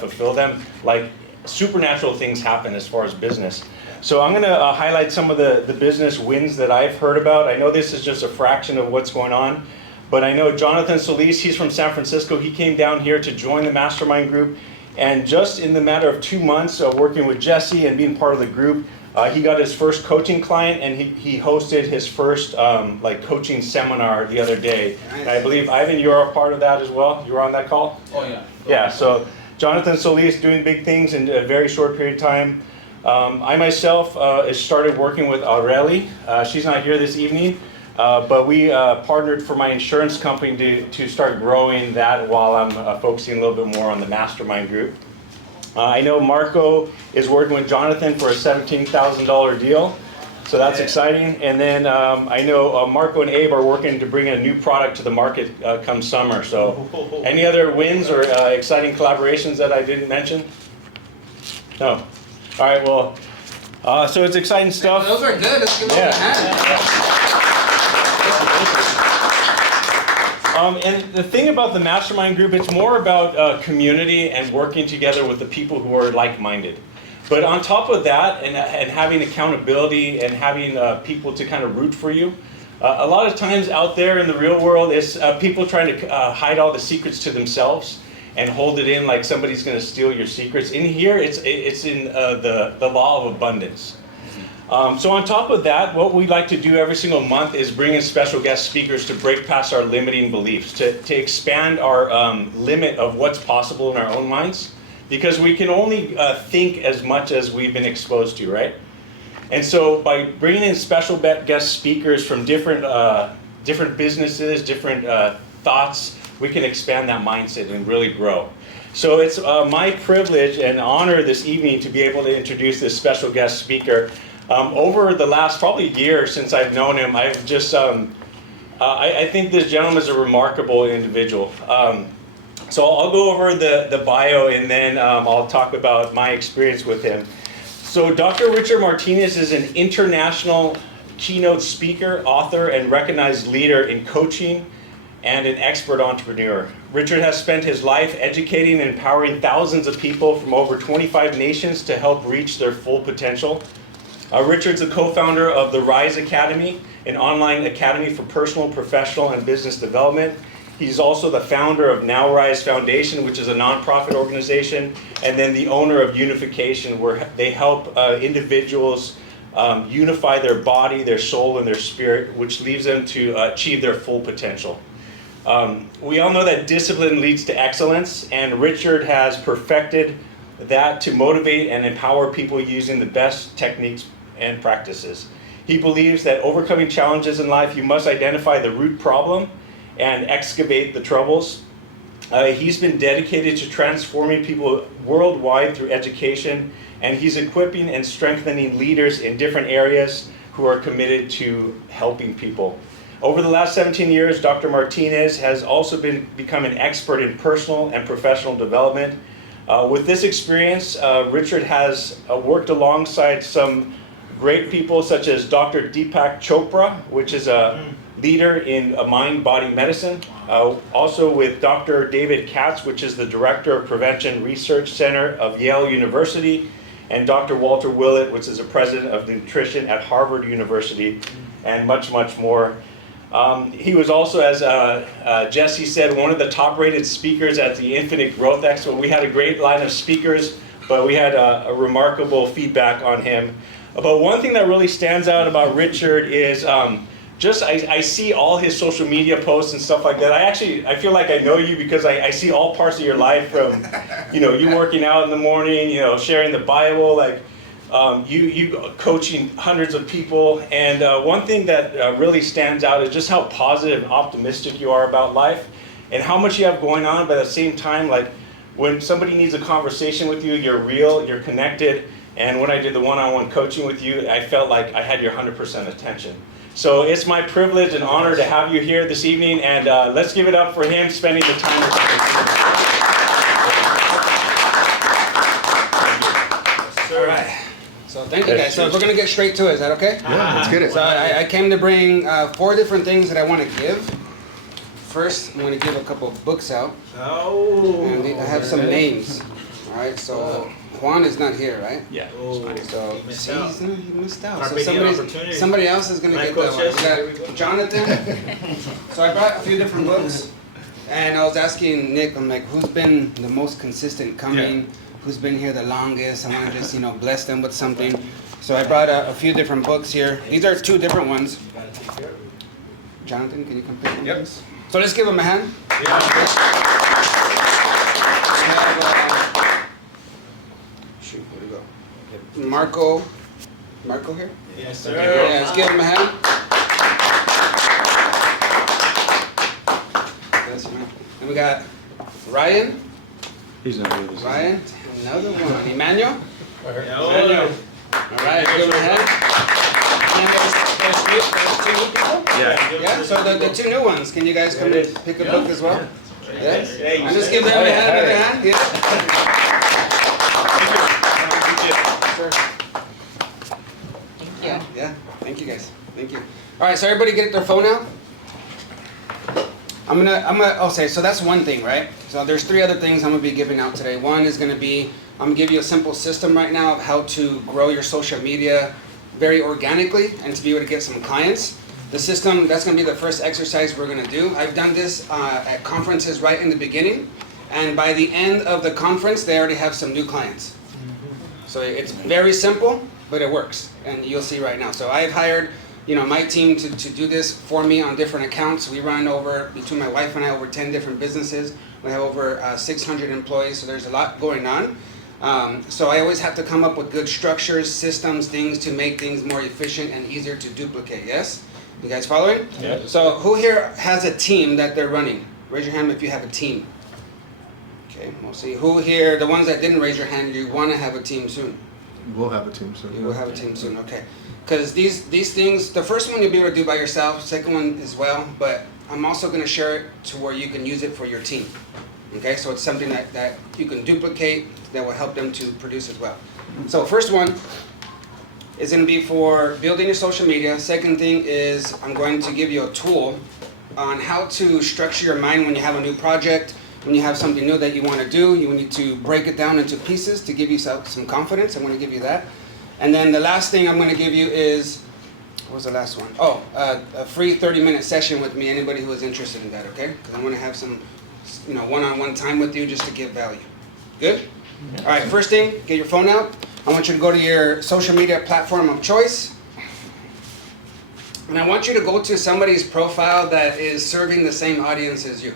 that fulfill them, like supernatural things happen as far as business. So I'm going to highlight some of the business wins that I've heard about. I know this is just a fraction of what's going on, but I know Jonathan Solis, he's from San Francisco. He came down here to join the Mastermind group, and just in the matter of 2 months working with Jesse and being part of the group, he got his first coaching client, and he hosted his first like coaching seminar the other day. And I believe, Ivan, you are a part of that as well. You were on that call? Oh, yeah. Yeah, so Jonathan Solis doing big things in a very short period of time. I myself started working with Aureli. She's not here this evening, but we partnered for my insurance company to start growing that while I'm focusing a little bit more on the Mastermind group. I know Marco is working with Jonathan for a $17,000 deal, so that's exciting. And then I know Marco and Abe are working to bring a new product to the market come summer. So any other wins or exciting collaborations that I didn't mention? No. All right, well, so it's exciting stuff. Those are good. Let's give them a hand. And the thing about the Mastermind group, it's more about community and working together with the people who are like-minded. But on top of that, and having accountability and having people to kind of root for you, a lot of times out there in the real world, it's people trying to hide all the secrets to themselves and hold it in like somebody's going to steal your secrets. In here, it's in the law of abundance. So on top of that, what we like to do every single month is bring in special guest speakers to break past our limiting beliefs, to expand our limit of what's possible in our own minds, because we can only think as much as we've been exposed to, right? And so by bringing in special guest speakers from different businesses, different thoughts, we can expand that mindset and really grow. So it's my privilege and honor this evening to be able to introduce this special guest speaker. Over the last probably year since I've known him, I've just, I think this gentleman is a remarkable individual. So I'll go over the bio, and then I'll talk about my experience with him. So Dr. Richard Martinez is an international keynote speaker, author, and recognized leader in coaching and an expert entrepreneur. Richard has spent his life educating and empowering thousands of people from over 25 nations to help reach their full potential. Richard's a co-founder of the Rise Academy, an online academy for personal, professional, and business development. He's also the founder of Now Rise Foundation, which is a nonprofit organization, and then the owner of Unification, where they help individuals unify their body, their soul, and their spirit, which leads them to achieve their full potential. We all know that discipline leads to excellence, and Richard has perfected that to motivate and empower people using the best techniques and practices. He believes that overcoming challenges in life, you must identify the root problem and excavate the troubles. He's been dedicated to transforming people worldwide through education, and he's equipping and strengthening leaders in different areas who are committed to helping people. Over the last 17 years, Dr. Martinez has also become an expert in personal and professional development. With this experience, Richard has worked alongside some great people such as Dr. Deepak Chopra, which is a leader in mind-body medicine. Also with Dr. David Katz, which is the Director of Prevention Research Center of Yale University, and Dr. Walter Willett, which is the President of Nutrition at Harvard University, and much, much more. He was also, as Jesse said, one of the top-rated speakers at the Infinite Growth Expo. We had a great line of speakers, but we had a remarkable feedback on him. But one thing that really stands out about Richard is I see all his social media posts and stuff like that. I feel like I know you because I see all parts of your life, from you working out in the morning, sharing the Bible, like you coaching hundreds of people. And one thing that really stands out is just how positive and optimistic you are about life and how much you have going on. But at the same time, like when somebody needs a conversation with you, you're real, you're connected. And when I did the one-on-one coaching with you, I felt like I had your 100% attention. So it's my privilege and honor to have you here this evening, and let's give it up for him spending the time with us. All right. So thank you guys. So we're going to get straight to it. Is that okay? Yeah, let's get it. So I came to bring 4 different things that I want to give. First, I'm going to give a couple of books out. Oh. And I have some names. All right? So Juan is not here, right? Yeah. So He missed see, out. he missed out. Our So big opportunity. somebody else is gonna Right, get that Coach one. Jesse? We got Jonathan. So I brought a few different books, and I was asking Nick, I'm like, who's been the most consistent coming? Who's been here the longest? I want to just bless them with something. So I brought a few different books here. These are 2 different ones. Jonathan, can you come pick one? Yep. So let's give them a hand. Shoot, where'd he go? Marco here? Yes, sir. Yeah, let's give him a hand. Yes, man. And we got Ryan. He's not here. Ryan, another one. Emmanuel. Yeah, Emmanuel. All right, give him a hand. And there's 2 new people? Yeah. Yeah, so the 2 new ones, can you guys come and pick a book as well? Yes? Hey, And let's give them a hand, another hand. Yeah. Sure. Thank you. Yeah, thank you guys. Thank you. All right, so everybody get their phone out. Okay, so that's one thing, right? So there's 3 other things I'm gonna be giving out today. One is gonna be, I'm gonna give you a simple system right now of how to grow your social media very organically and to be able to get some clients. The system, that's gonna be the first exercise we're gonna do. I've done this at conferences right in the beginning, and by the end of the conference, they already have some new clients. So it's very simple, but it works, and you'll see right now. So I've hired my team to do this for me on different accounts. We run between my wife and I, over 10 different businesses. We have over 600 employees, so there's a lot going on. So I always have to come up with good structures, systems, things to make things more efficient and easier to duplicate, yes? You guys following? Yeah. So who here has a team that they're running? Raise your hand if you have a team. Okay, we'll see. Who here, the ones that didn't raise your hand, you want to have a team soon? We'll have a team soon. You will have a team soon, okay. Because these things, the first one you'll be able to do by yourself, second one as well, but I'm also going to share it to where you can use it for your team. Okay, so it's something that you can duplicate that will help them to produce as well. So first one is going to be for building your social media. Second thing is I'm going to give you a tool on how to structure your mind when you have a new project, when you have something new that you want to do. You need to break it down into pieces to give you some confidence. I'm going to give you that. And then the last thing I'm going to give you is, what was the last one? Oh, a free 30-minute session with me, anybody who is interested in that, okay? Because I'm going to have some one-on-one time with you just to give value. Good? All right, first thing, get your phone out. I want you to go to your social media platform of choice. And I want you to go to somebody's profile that is serving the same audience as you.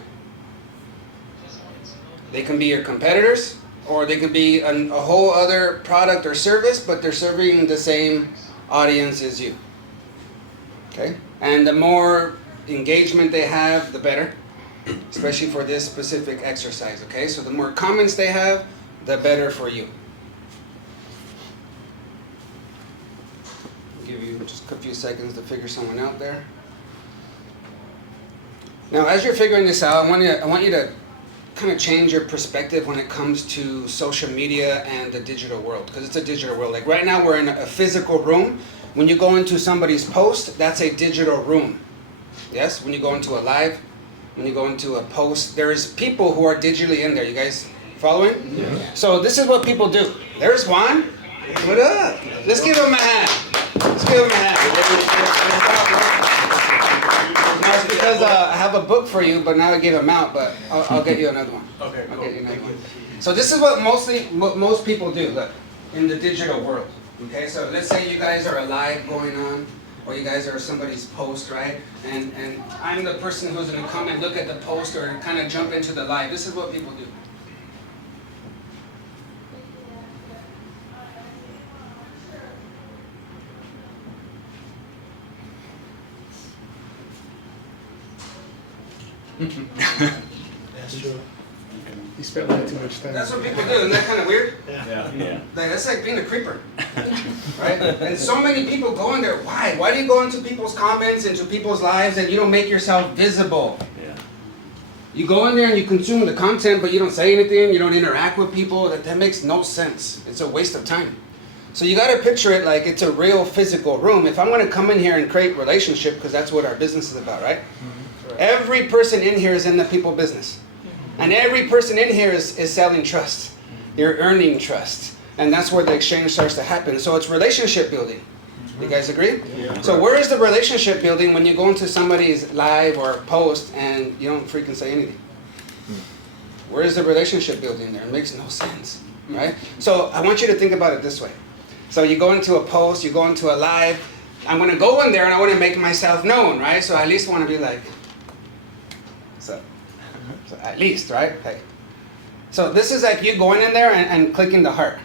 They can be your competitors, or they could be a whole other product or service, but they're serving the same audience as you. Okay? And the more engagement they have, the better, especially for this specific exercise. Okay? So the more comments they have, the better for you. I'll give you just a few seconds to figure someone out there. Now, as you're figuring this out, I want you to kind of change your perspective when it comes to social media and the digital world, because it's a digital world. Like right now we're in a physical room. When you go into somebody's post, that's a digital room. Yes, when you go into a live, when you go into a post, there's people who are digitally in there. You guys following? Yeah. So this is what people do. There's Juan. What up? Let's give him a hand. Let's give him a hand. Now it's because I have a book for you, but now I gave him out, but I'll get you another one. Okay, I'll cool. get you another one. So this is what most people do, look, in the digital world. Okay, so let's say you guys are a live going on, or you guys are somebody's post, right? And I'm the person who's gonna come and look at the post or kind of jump into the live. This is what people do. That's true. He spent way too much time. That's what people do. Isn't that kind of weird? Yeah. Yeah. That's like being a creeper, right? And so many people go in there. Why? Why do you go into people's comments, into people's lives, and you don't make yourself visible? Yeah. You go in there and you consume the content, but you don't say anything. You don't interact with people. That makes no sense. It's a waste of time. So you got to picture it like it's a real physical room. If I'm going to come in here and create relationship, because that's what our business is about, right? Mm-hmm. Every person in here is in the people business. And every person in here is selling trust. You're earning trust. And that's where the exchange starts to happen. So it's relationship building. You guys agree? Yeah. So where is the relationship building when you go into somebody's live or post and you don't freaking say anything? Where is the relationship building there? It makes no sense, right? So I want you to think about it this way. So you go into a post, you go into a live. I'm going to go in there and I want to make myself known, right? So I at least want to be like, what's up? So at least, right? Hey. So this is like you going in there and clicking the heart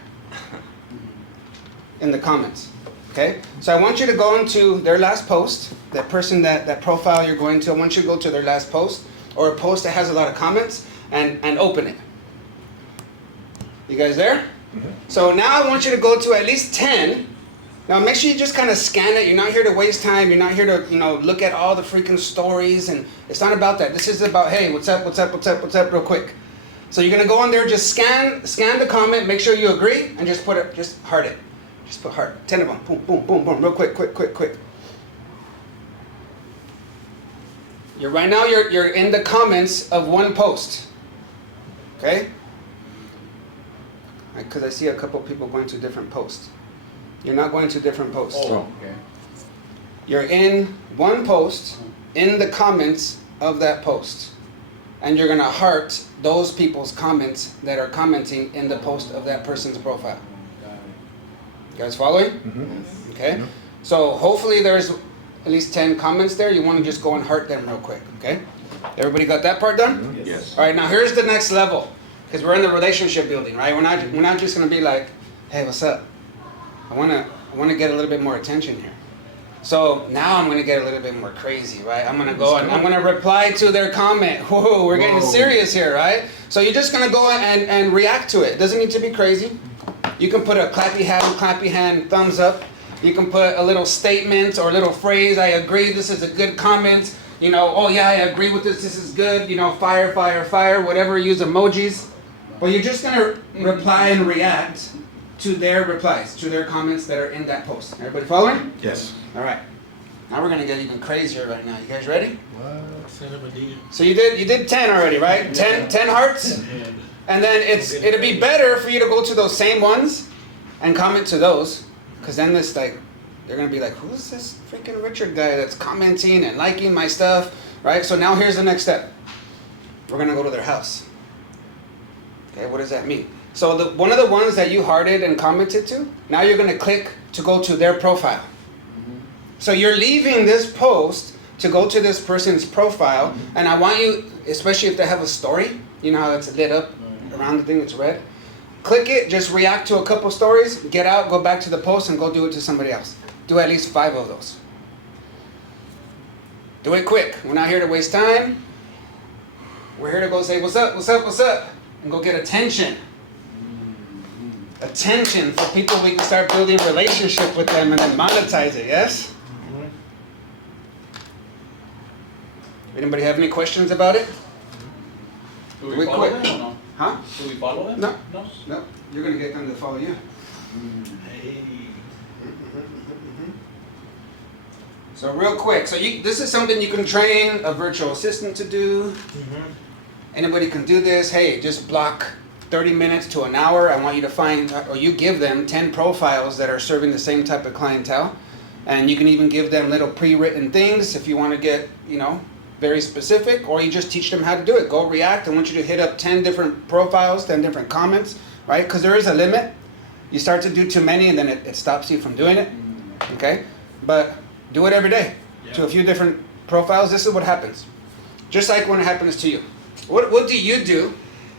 in the comments. Okay? So I want you to go into their last post, that person, that profile you're going to, I want you to go to their last post, or a post that has a lot of comments, and open it. You guys there? Mm-hmm. So now I want you to go to at least 10. Now make sure you just kind of scan it. You're not here to waste time. You're not here to, look at all the freaking stories, and it's not about that. This is about, hey, what's up, real quick. So you're gonna go in there, just scan the comment, make sure you agree, and just heart it. Just put heart. 10 of them. Boom, boom, boom, boom. Real quick. Right now you're in the comments of one post. Okay? Because I see a couple people going to different posts. You're not going to different posts. Oh, okay. You're in one post in the comments of that post. And you're gonna heart those people's comments that are commenting in the post of that person's profile. You guys following? Mm-hmm. Okay. So hopefully there's at least 10 comments there. You want to just go and heart them real quick. Okay. Everybody got that part done? Yes. All right. Now here's the next level, because we're in the relationship building, right? We're not just gonna be like, hey, what's up? I wanna get a little bit more attention here. So now I'm gonna get a little bit more crazy, right? I'm gonna go and I'm gonna reply to their comment. Whoa, we're getting serious here, right? So you're just gonna go and react to it. It doesn't need to be crazy. You can put a clappy hand, thumbs up. You can put a little statement or a little phrase. I agree, this is a good comment. Oh yeah, I agree with this is good. Fire, whatever, use emojis. But you're just gonna reply and react to their replies, to their comments that are in that post. Everybody following? Yes. All right. Now we're gonna get even crazier right now. You guys ready? Son of a D. So you did 10 already, right? 10 hearts? And then it'll be better for you to go to those same ones and comment to those, because then they're gonna be like, who's this freaking Richard guy that's commenting and liking my stuff, right? So now here's the next step. We're gonna go to their house. Okay, what does that mean? So one of the ones that you hearted and commented to, now you're gonna click to go to their profile. So you're leaving this post to go to this person's profile, and I want you, especially if they have a story, you know how it's lit up around the thing that's red, click it, just react to a couple stories, get out, go back to the post, and go do it to somebody else. Do at least 5 of those. Do it quick. We're not here to waste time. We're here to go say, what's up, and go get attention. Attention for people we can start building a relationship with them and then monetize it, yes? Anybody have any questions about it? Do We we follow quit. them or no? Huh? Do we follow them? No. No? No, you're going to get them to follow you. Hey. So real quick, this is something you can train a virtual assistant to do. Anybody can do this. Hey, just block 30 minutes to an hour. I want you to find, or you give them 10 profiles that are serving the same type of clientele. And you can even give them little pre-written things if you want to get, very specific, or you just teach them how to do it. Go react. I want you to hit up 10 different profiles, 10 different comments, right? Because there is a limit. You start to do too many and then it stops you from doing it, okay? But do it every day to a few different profiles. This is what happens. Just like when it happens to you. What do you do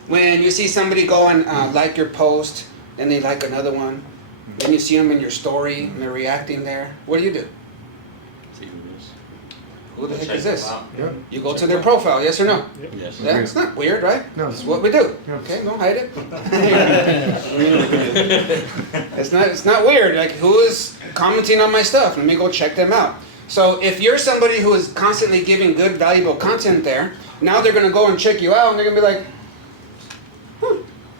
when you see somebody go and like your post, then they like another one, then you see them in your story and they're reacting there? What do? See who it is. Who the heck Check is this? them out. Yeah. You go to their profile, yes or no? Yes. Yeah, it's not weird, right? No. It's what we do. Yeah. Okay, don't hide it. It's not weird. Like, who is commenting on my stuff? Let me go check them out. So if you're somebody who is constantly giving good, valuable content there, now they're going to go and check you out, and they're going to be like,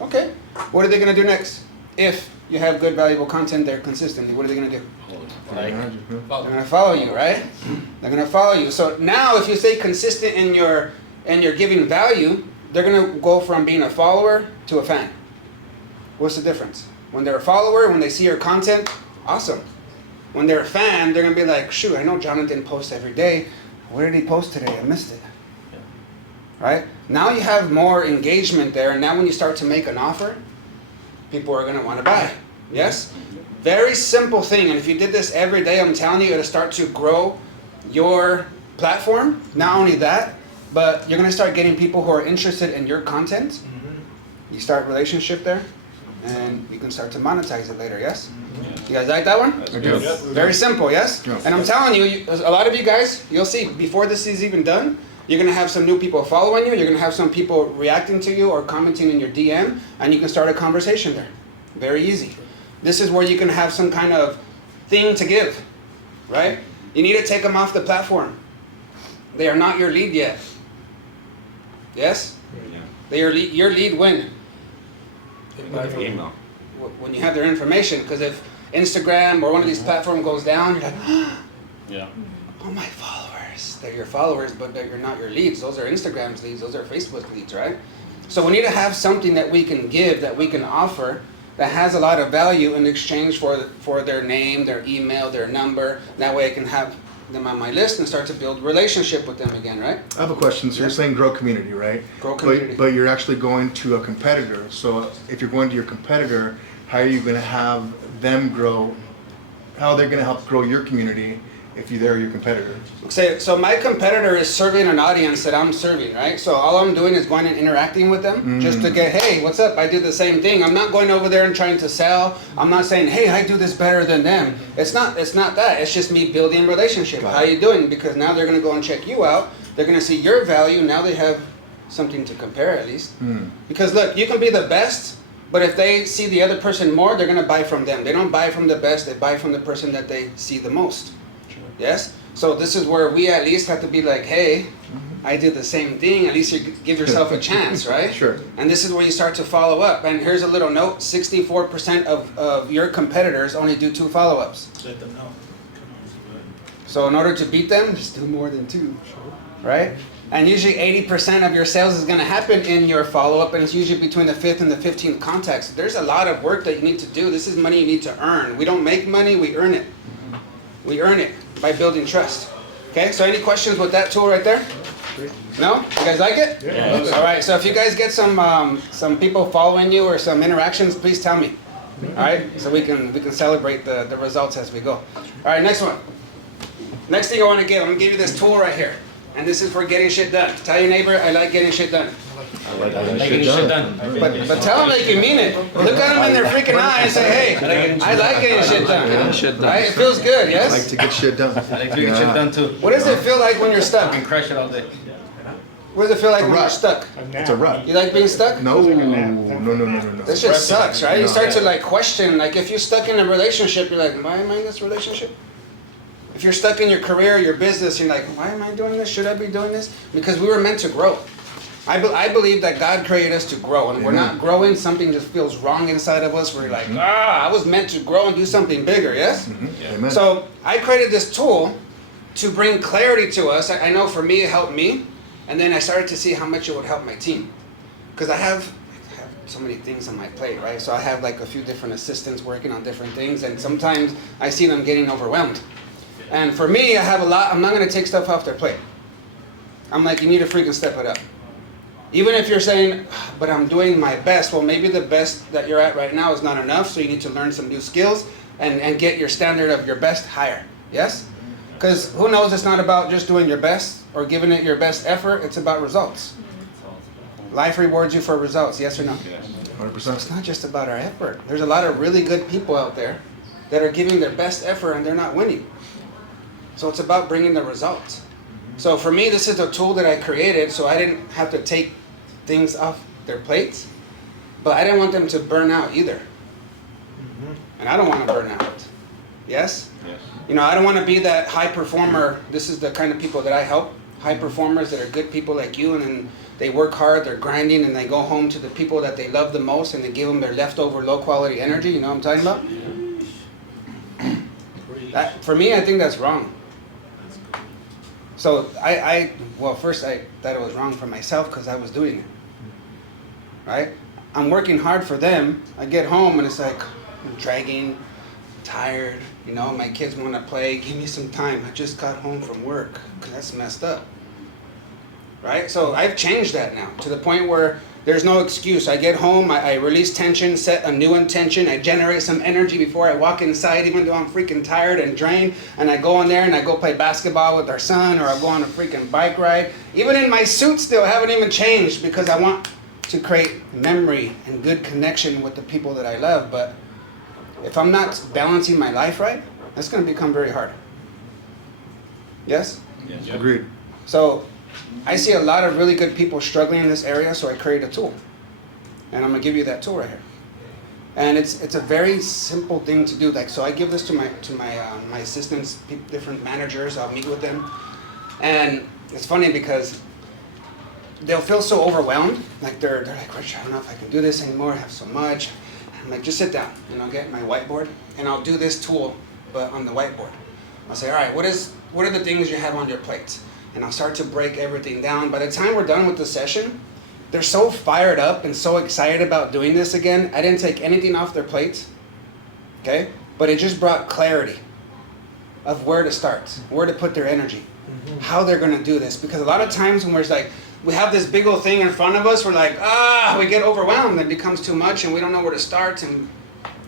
okay. What are they going to do next? If you have good, valuable content there consistently, what are they going to do? Like, They're going to follow you, right? They're going to follow you. So now if you stay consistent in your giving value, they're going to go from being a follower to a fan. What's the difference? When they're a follower, when they see your content, awesome. When they're a fan, they're gonna be like, shoot, I know Jonathan posts every day. Where did he post today? I missed it. Right? Now you have more engagement there, and now when you start to make an offer, people are gonna wanna buy. Yes? Very simple thing, and if you did this every day, I'm telling you, it'll start to grow your platform. Not only that, but you're gonna start getting people who are interested in your content. You start relationship there, and you can start to monetize it later, yes? You guys like that one? I do. Very simple, yes? Yes. And I'm telling you, a lot of you guys, you'll see, before this is even done, you're gonna have some new people following you, you're gonna have some people reacting to you or commenting in your DM, and you can start a conversation there. Very easy. This is where you can have some kind of thing to give, right? You need to take them off the platform. They are not your lead yet. Yes? Yeah. They are your lead when? Email. When you have their information, because if Instagram or one of these platforms goes down, you're like, Yeah. oh, my followers. They're your followers, but they're not your leads. Those are Instagram's leads. Those are Facebook leads, right? So we need to have something that we can give, that we can offer, that has a lot of value in exchange for their name, their email, their number. That way I can have them on my list and start to build relationship with them again, right? I have a question. So you're Yeah. saying grow community, right? Grow community. But you're actually going to a competitor. So if you're going to your competitor, how are you going to have them grow? How are they going to help grow your community if they're your competitor? So my competitor is serving an audience that I'm serving, right? So all I'm doing is going and interacting with them just to get, hey, what's up? I do the same thing. I'm not going over there and trying to sell. I'm not saying, hey, I do this better than them. It's not that. It's just me building relationship. Got How it. you doing? Because now they're going to go and check you out. They're going to see your value. Now they have something to compare at least. Because look, you can be the best, but if they see the other person more, they're going to buy from them. They don't buy from the best. They buy from the person that they see the most. Yes? So this is where we at least have to be like, hey, I did the same thing. At least you give yourself a chance, right? Sure. And this is where you start to follow up. And here's a little note, 64% of your competitors only do 2 follow-ups. Let them know. Come on. So in order to beat them, just do more than 2, right? And usually 80% of your sales is going to happen in your follow-up, and it's usually between the 5th and the 15th contacts. There's a lot of work that you need to do. This is money you need to earn. We don't make money, we earn it. We earn it by building trust. Okay, so any questions with that tool right there? No? You guys like it? Yeah. All right, so if you guys get some people following you or some interactions, please tell me. All right, so we can celebrate the results as we go. All right, next one. Next thing I want to give, I'm going to give you this tool right here. And this is for getting shit done. Tell your neighbor, I like getting shit done. Making shit done. But tell them like you mean it. Look at them in their freaking eye and say, hey, I like getting shit done. Right? It feels good, I like yes? to get shit done. I like to get shit done too. What does it feel like when you're I stuck? can crush it all day. What does it feel like when you're rut. stuck? It's a rut. You like being stuck? No, no. This shit sucks, right? You start to like question, like if you're stuck in a relationship, you're like, why am I in this relationship? If you're stuck in your career, your business, you're like, why am I doing this? Should I be doing this? Because we were meant to grow. I believe that God created us to grow, and if we're not growing, something just feels wrong inside of us. We're like, I was meant to grow and do something bigger, yes? Amen. So I created this tool to bring clarity to us. I know for me, it helped me, and then I started to see how much it would help my team. Because I have so many things on my plate, right? So I have like a few different assistants working on different things, and sometimes I see them getting overwhelmed. And for me, I have a lot. I'm not going to take stuff off their plate. I'm like, you need to freaking step it up. Even if you're saying, but I'm doing my best. Well, maybe the best that you're at right now is not enough, so you need to learn some new skills and get your standard of your best higher. Yes? Because who knows, it's not about just doing your best or giving it your best effort. It's about results. Life rewards you for results, yes or no? 100%. It's not just about our effort. There's a lot of really good people out there that are giving their best effort and they're not winning. So it's about bringing the results. So for me, this is a tool that I created so I didn't have to take things off their plates, but I didn't want them to burn out either. And I don't want to burn out. Yes? Yes. You know, I don't want to be that high performer. This is the kind of people that I help. High performers that are good people like you, and then they work hard, they're grinding, and they go home to the people that they love the most, and they give them their leftover low quality energy. You know what I'm talking about? That, for me, I think that's wrong. So well, first I thought it was wrong for myself because I was doing it. Right? I'm working hard for them. I get home and it's like, I'm dragging, tired, you know, my kids want to play, give me some time. I just got home from work. That's messed up. Right? So I've changed that now to the point where there's no excuse. I get home, I release tension, set a new intention, I generate some energy before I walk inside, even though I'm freaking tired and drained, and I go in there and I go play basketball with our son, or I go on a freaking bike ride. Even in my suit still, I haven't even changed because I want to create memory and good connection with the people that I love. But if I'm not balancing my life right, that's going to become very hard. Yes? Yes. Agreed. So I see a lot of really good people struggling in this area, so I created a tool. And I'm going to give you that tool right here. And it's a very simple thing to do. Like, so I give this to my assistants, different managers. I'll meet with them. And it's funny because they'll feel so overwhelmed. Like they're like, Rich, I don't know if I can do this anymore. I have so much. I'm like, just sit down and I'll get my whiteboard and I'll do this tool, but on the whiteboard. I'll say, all right, what are the things you have on your plate? And I'll start to break everything down. By the time we're done with the session, they're so fired up and so excited about doing this again. I didn't take anything off their plate, okay? But it just brought clarity of where to start, where to put their energy, how they're gonna do this. Because a lot of times when we're like, we have this big old thing in front of us, we're like, we get overwhelmed, it becomes too much and we don't know where to start, and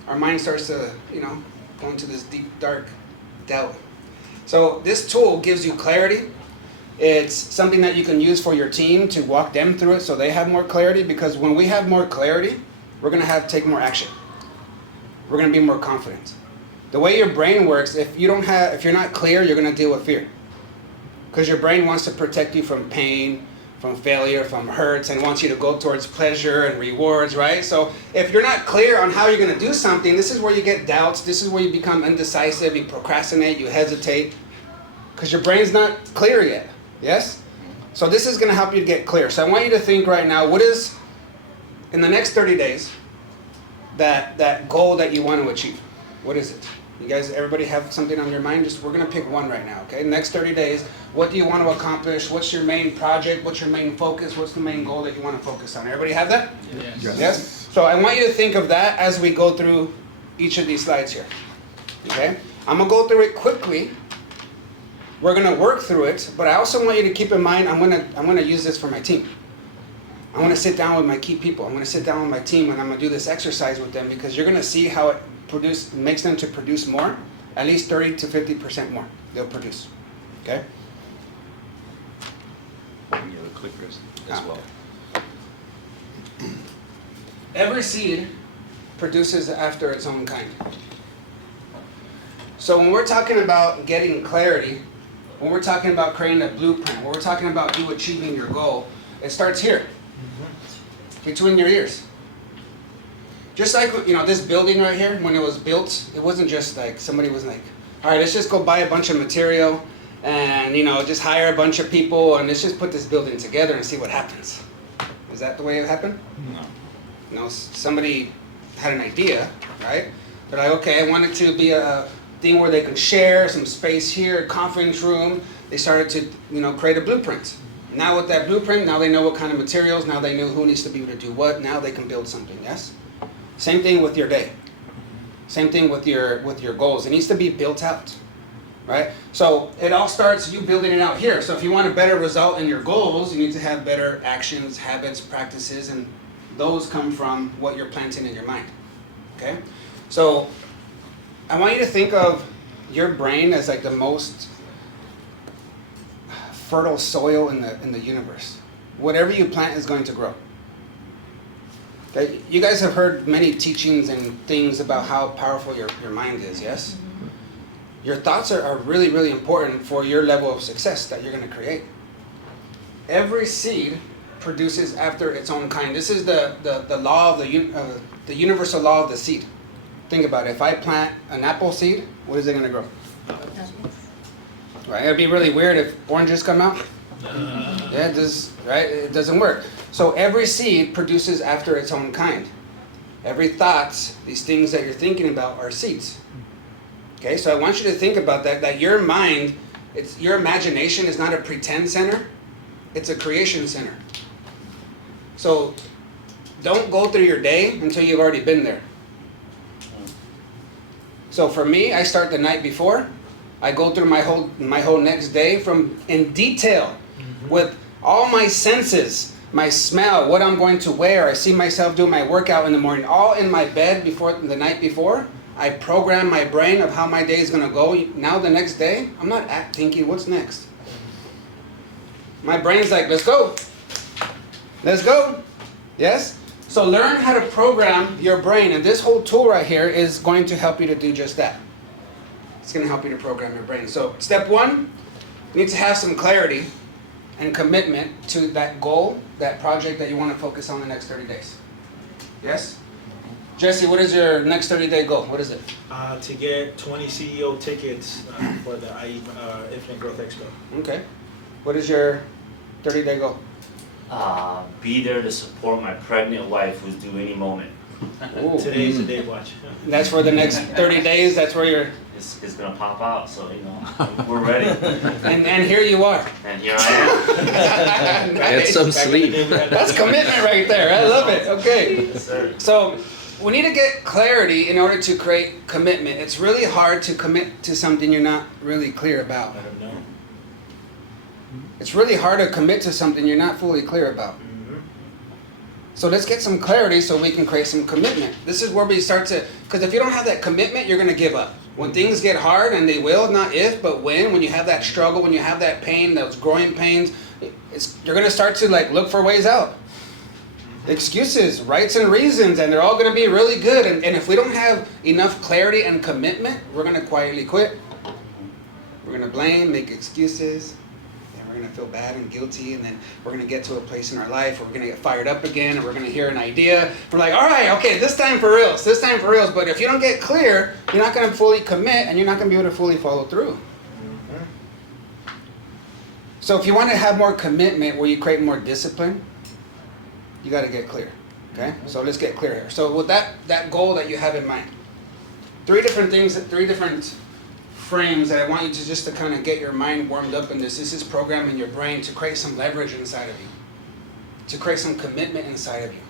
our mind starts to, go into this deep, dark doubt. So this tool gives you clarity. It's something that you can use for your team to walk them through it so they have more clarity, because when we have more clarity, we're gonna take more action. We're gonna be more confident. The way your brain works, if you're not clear, you're gonna deal with fear. Because your brain wants to protect you from pain, from failure, from hurts, and wants you to go towards pleasure and rewards, right? So if you're not clear on how you're gonna do something, this is where you get doubts, this is where you become indecisive, you procrastinate, you hesitate, because your brain's not clear yet, yes? So this is gonna help you get clear. So I want you to think right now, what is, in the next 30 days, that goal that you want to achieve? What is it? You guys, everybody have something on your mind? We're gonna pick one right now, okay? Next 30 days, what do you want to accomplish? What's your main project? What's your main focus? What's the main goal that you want to focus on? Everybody have that? Yes. Yes? So I want you to think of that as we go through each of these slides here, okay? I'm gonna go through it quickly. We're gonna work through it, but I also want you to keep in mind, I'm gonna use this for my team. I want to sit down with my key people. I'm gonna sit down with my team and I'm gonna do this exercise with them, because you're gonna see how it makes them to produce more, at least 30 to 50% more they'll produce, okay? The clickers as well. Every seed produces after its own kind. So when we're talking about getting clarity, when we're talking about creating a blueprint, when we're talking about you achieving your goal, it starts here, between your ears. Just like, this building right here, when it was built, it wasn't just like somebody was like, all right, let's just go buy a bunch of material and, just hire a bunch of people and let's just put this building together and see what happens. Is that the way it happened? No. Somebody had an idea, right? They're like, okay, I want it to be a thing where they can share some space here, a conference room. They started to, create a blueprint. Now with that blueprint, now they know what kind of materials, now they know who needs to be able to do what, now they can build something, yes? Same thing with your day. Same thing with your goals. It needs to be built out, right? So it all starts you building it out here. So if you want a better result in your goals, you need to have better actions, habits, practices, and those come from what you're planting in your mind, okay? So I want you to think of your brain as like the most fertile soil in the universe. Whatever you plant is going to grow. Okay? You guys have heard many teachings and things about how powerful your mind is, yes? Your thoughts are really, really important for your level of success that you're going to create. Every seed produces after its own kind. This is the law of the universal law of the seed. Think about it. If I plant an apple seed, what is it going to grow? Right? It'd be really weird if oranges come out. Yeah, it does, right? It doesn't work. So every seed produces after its own kind. Every thought, these things that you're thinking about are seeds. Okay, so I want you to think about that your mind, your imagination is not a pretend center, it's a creation center. So don't go through your day until you've already been there. So for me, I start the night before. I go through my whole next day in detail with all my senses, my smell, what I'm going to wear. I see myself do my workout in the morning, all in my bed the night before. I program my brain of how my day is going to go. Now the next day, I'm not thinking, what's next? My brain's like, let's go. Let's go. Yes? So learn how to program your brain. And this whole tool right here is going to help you to do just that. It's going to help you to program your brain. So step one, you need to have some clarity and commitment to that goal, that project that you want to focus on the next 30 days. Yes? Jesse, what is your next 30-day goal? What is it? To get 20 CEO tickets for the Infinite Growth Expo. Okay. What is your 30-day goal? Be there to support my pregnant wife who's due any moment. Ooh. Today's the day watch. That's for the next 30 days? That's where you're... It's gonna pop out, so we're ready. And here you are. And here I am. Nice. Get some sleep. That's commitment right there. I love it. Okay. Yes, sir. So we need to get clarity in order to create commitment. It's really hard to commit to something you're not really clear about. I don't know. It's really hard to commit to something you're not fully clear about. So let's get some clarity so we can create some commitment. This is where we start to, because if you don't have that commitment, you're going to give up. When things get hard, and they will, not if, but when you have that struggle, when you have that pain, those growing pains, you're going to start to look for ways out. Excuses, rights and reasons, and they're all going to be really good. And if we don't have enough clarity and commitment, we're going to quietly quit. We're going to blame, make excuses. We're going to feel bad and guilty, and then we're going to get to a place in our life where we're going to get fired up again, and we're going to hear an idea. We're like, all right, okay, this time for reals, this time for reals. But if you don't get clear, you're not going to fully commit, and you're not going to be able to fully follow through. So if you want to have more commitment where you create more discipline, you got to get clear. Okay? So let's get clear here. So with that goal that you have in mind, three different frames that I want you to just to kind of get your mind warmed up in this. This is programming your brain to create some leverage inside of you, to create some commitment inside of you.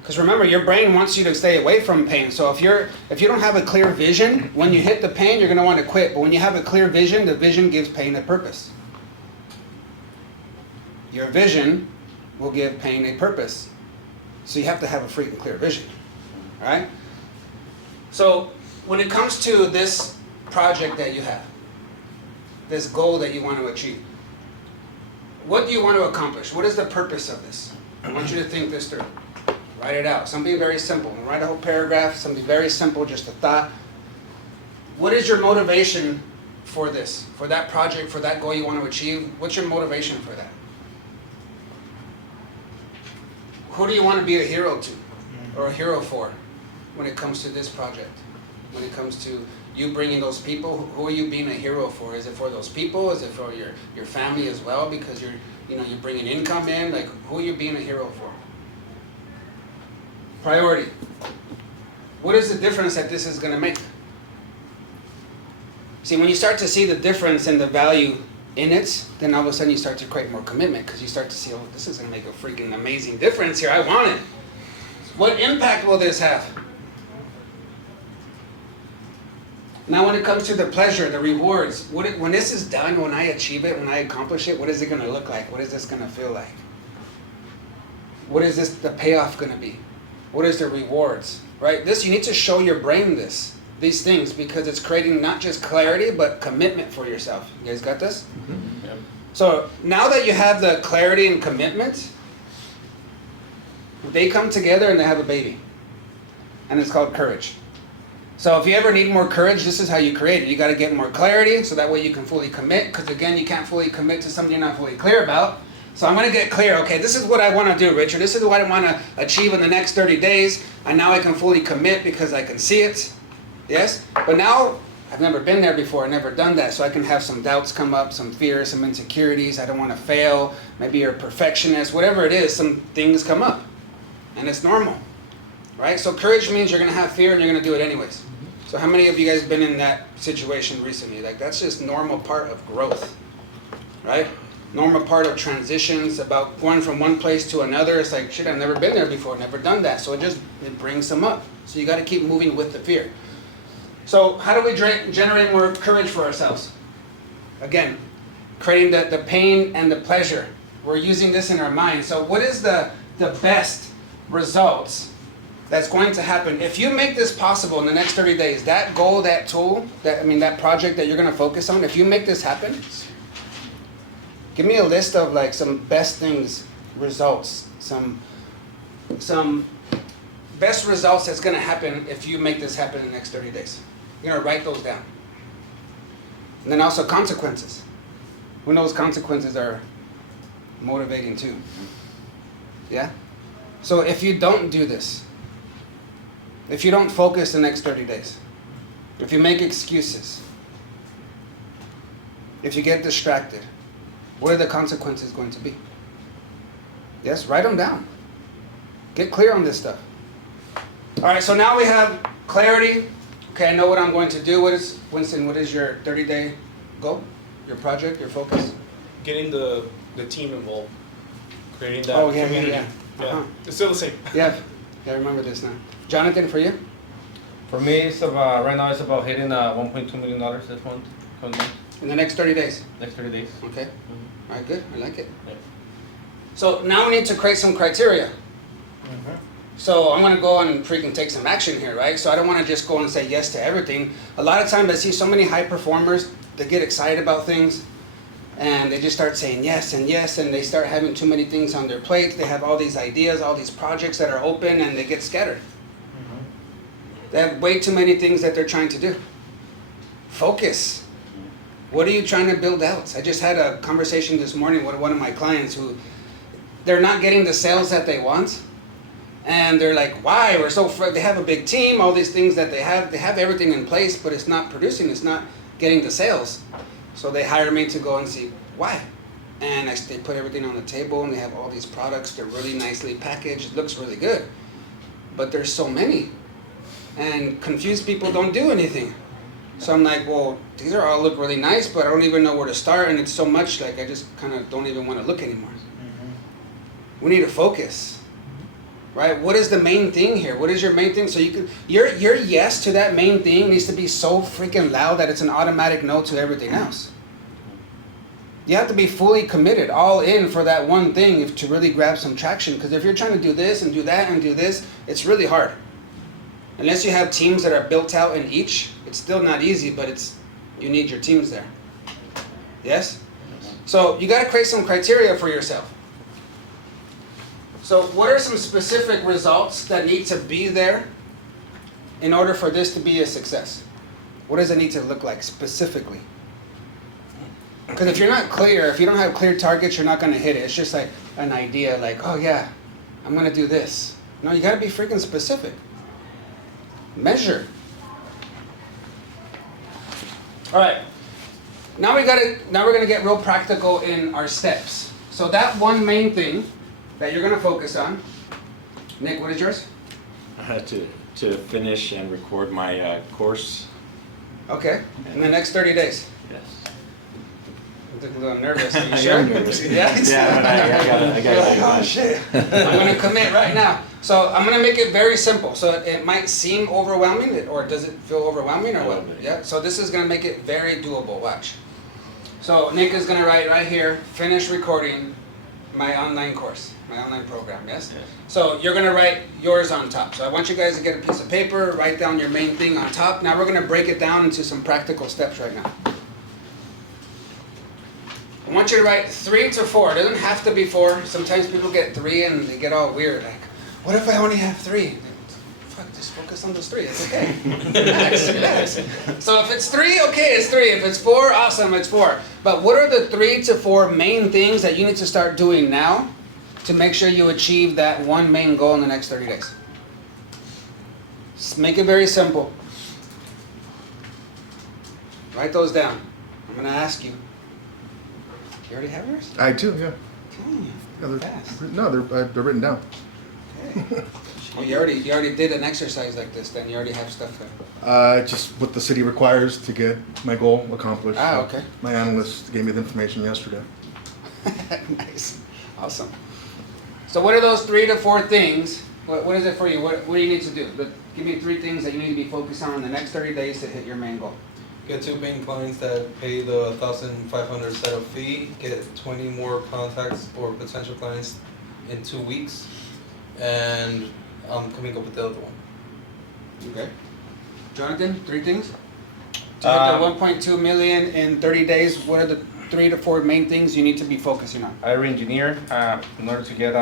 Because remember, your brain wants you to stay away from pain. So if you don't have a clear vision, when you hit the pain, you're going to want to quit. But when you have a clear vision, the vision gives pain a purpose. Your vision will give pain a purpose. So you have to have a freaking clear vision. All right? So when it comes to this project that you have, this goal that you want to achieve, what do you want to accomplish? What is the purpose of this? I want you to think this through. Write it out. Something very simple. Write a whole paragraph, something very simple, just a thought. What is your motivation for this? For that project, for that goal you want to achieve? What's your motivation for that? Who do you want to be a hero to, or a hero for, when it comes to this project? When it comes to you bringing those people, who are you being a hero for? Is it for those people? Is it for your family as well? Because you're bringing income in. Like, who are you being a hero for? Priority. What is the difference that this is going to make? See, when you start to see the difference and the value in it, then all of a sudden you start to create more commitment, because you start to see, oh, this is going to make a freaking amazing difference here. I want it. What impact will this have? Now when it comes to the pleasure, the rewards, when this is done, when I achieve it, when I accomplish it, what is it going to look like? What is this going to feel like? What is the payoff going to be? What is the rewards? Right? You need to show your brain these things, because it's creating not just clarity, but commitment for yourself. You guys got this? Mm-hmm. Yep. So now that you have the clarity and commitment, they come together and they have a baby. And it's called courage. So if you ever need more courage, this is how you create it. You got to get more clarity, so that way you can fully commit. Because again, you can't fully commit to something you're not fully clear about. So I'm going to get clear. Okay, this is what I want to do, Richard. This is what I want to achieve in the next 30 days. And now I can fully commit because I can see it. Yes? But now, I've never been there before. I've never done that. So I can have some doubts come up, some fears, some insecurities. I don't want to fail. Maybe you're a perfectionist. Whatever it is, some things come up. And it's normal. Right? So courage means you're going to have fear and you're going to do it anyways. So how many of you guys been in that situation recently? Like, that's just normal part of growth. Right? normal part of transitions, about going from one place to another. It's like, shit, I've never been there before, never done that. So it brings them up. So you got to keep moving with the fear. So how do we generate more courage for ourselves? Again, creating the pain and the pleasure. We're using this in our mind. So what is the best results that's going to happen? If you make this possible in the next 30 days, that goal, that tool, that project that you're going to focus on, if you make this happen, give me a list of like some best things, results, some best results that's going to happen if you make this happen in the next 30 days. You're going to write those down. And then also consequences. Who knows consequences are motivating too? Yeah? So if you don't do this, if you don't focus the next 30 days, if you make excuses, if you get distracted, what are the consequences going to be? Yes, write them down. Get clear on this stuff. All right, so now we have clarity. Okay, I know what I'm going to do. Winston, what is your 30-day goal? Your project, your focus? Getting the team involved, creating that Oh, yeah, community. yeah. Uh-huh. It's still the same. Yeah, I remember this now. Jonathan, for you? For me, it's about right now. It's about hitting $1.2 million this month, coming month, In the next 30 days. next 30 days. Okay. All right, good. I like it. Yeah. So now we need to create some criteria. So I'm going to go and freaking take some action here, right? So I don't want to just go and say yes to everything. A lot of times I see so many high performers that get excited about things and they just start saying yes, and they start having too many things on their plates. They have all these ideas, all these projects that are open, and they get scattered. They have way too many things that they're trying to do. Focus. What are you trying to build out? I just had a conversation this morning with one of my clients who they're not getting the sales that they want. And they're like, why? We're so they have a big team, all these things that they have everything in place, but it's not producing, it's not getting the sales. So they hire me to go and see why. And they put everything on the table and they have all these products, they're really nicely packaged, it looks really good. But there's so many. And confused people don't do anything. So I'm like, well, these are all look really nice, but I don't even know where to start, and it's so much like I just kind of don't even want to look anymore. We need to focus. Right? What is the main thing here? What is your main thing? So your yes to that main thing needs to be so freaking loud that it's an automatic no to everything else. You have to be fully committed, all in for that one thing to really grab some traction. Because if you're trying to do this and do that and do this, it's really hard. Unless you have teams that are built out in each, it's still not easy, but you need your teams there. Yes? So you got to create some criteria for yourself. So what are some specific results that need to be there in order for this to be a success? What does it need to look like specifically? Because if you're not clear, if you don't have clear targets, you're not going to hit it. It's just like an idea like, oh yeah, I'm going to do this. No, you got to be freaking specific. Measure. All right. Now we're going to get real practical in our steps. So that one main thing that you're going to focus on. Nick, what is yours? To finish and record my course. Okay. In the next 30 days. Yes. I look a little nervous. Are you I sure? am nervous. Yeah. Yeah, but I You're like, got oh shit. I'm going to commit right now. So I'm going to make it very simple. So it might seem overwhelming, or does it feel overwhelming, or what? Yeah. So this is going to make it very doable. Watch. So Nick is going to write right here, finish recording my online course, my online program, yes? Yes. So you're going to write yours on top. So I want you guys to get a piece of paper, write down your main thing on top. Now we're going to break it down into some practical steps right now. I want you to write 3 to 4. It doesn't have to be 4. Sometimes people get 3 and they get all weird. Like, what if I only have 3? Fuck, just focus on those 3. It's okay. Relax. So if it's 3, okay, it's 3. If it's 4, awesome, it's 4. But what are the 3 to 4 main things that you need to start doing now to make sure you achieve that one main goal in the next 30 days? Just make it very simple. Write those down. I'm going to ask you. You already have yours? I do, yeah. Okay. Yeah, Fast. they're written down. Okay. Well, you already did an exercise like this, then you already have stuff there. Just what the city requires to get my goal accomplished. Ah, okay. My analyst gave me the information yesterday. Nice, awesome. So what are those 3 to 4 things? What is it for you? What do you need to do? Give me 3 things that you need to be focused on in the next 30 days to hit your main goal. Get 2 paying clients that pay the 1,500 setup fee. Get 20 more contacts or potential clients in 2 weeks, and I'm coming up with the other one. Okay. Jonathan, 3 things? To hit the 1.2 million in 30 days, what are the 3 to 4 main things you need to be focusing on? I re-engineer. In order to get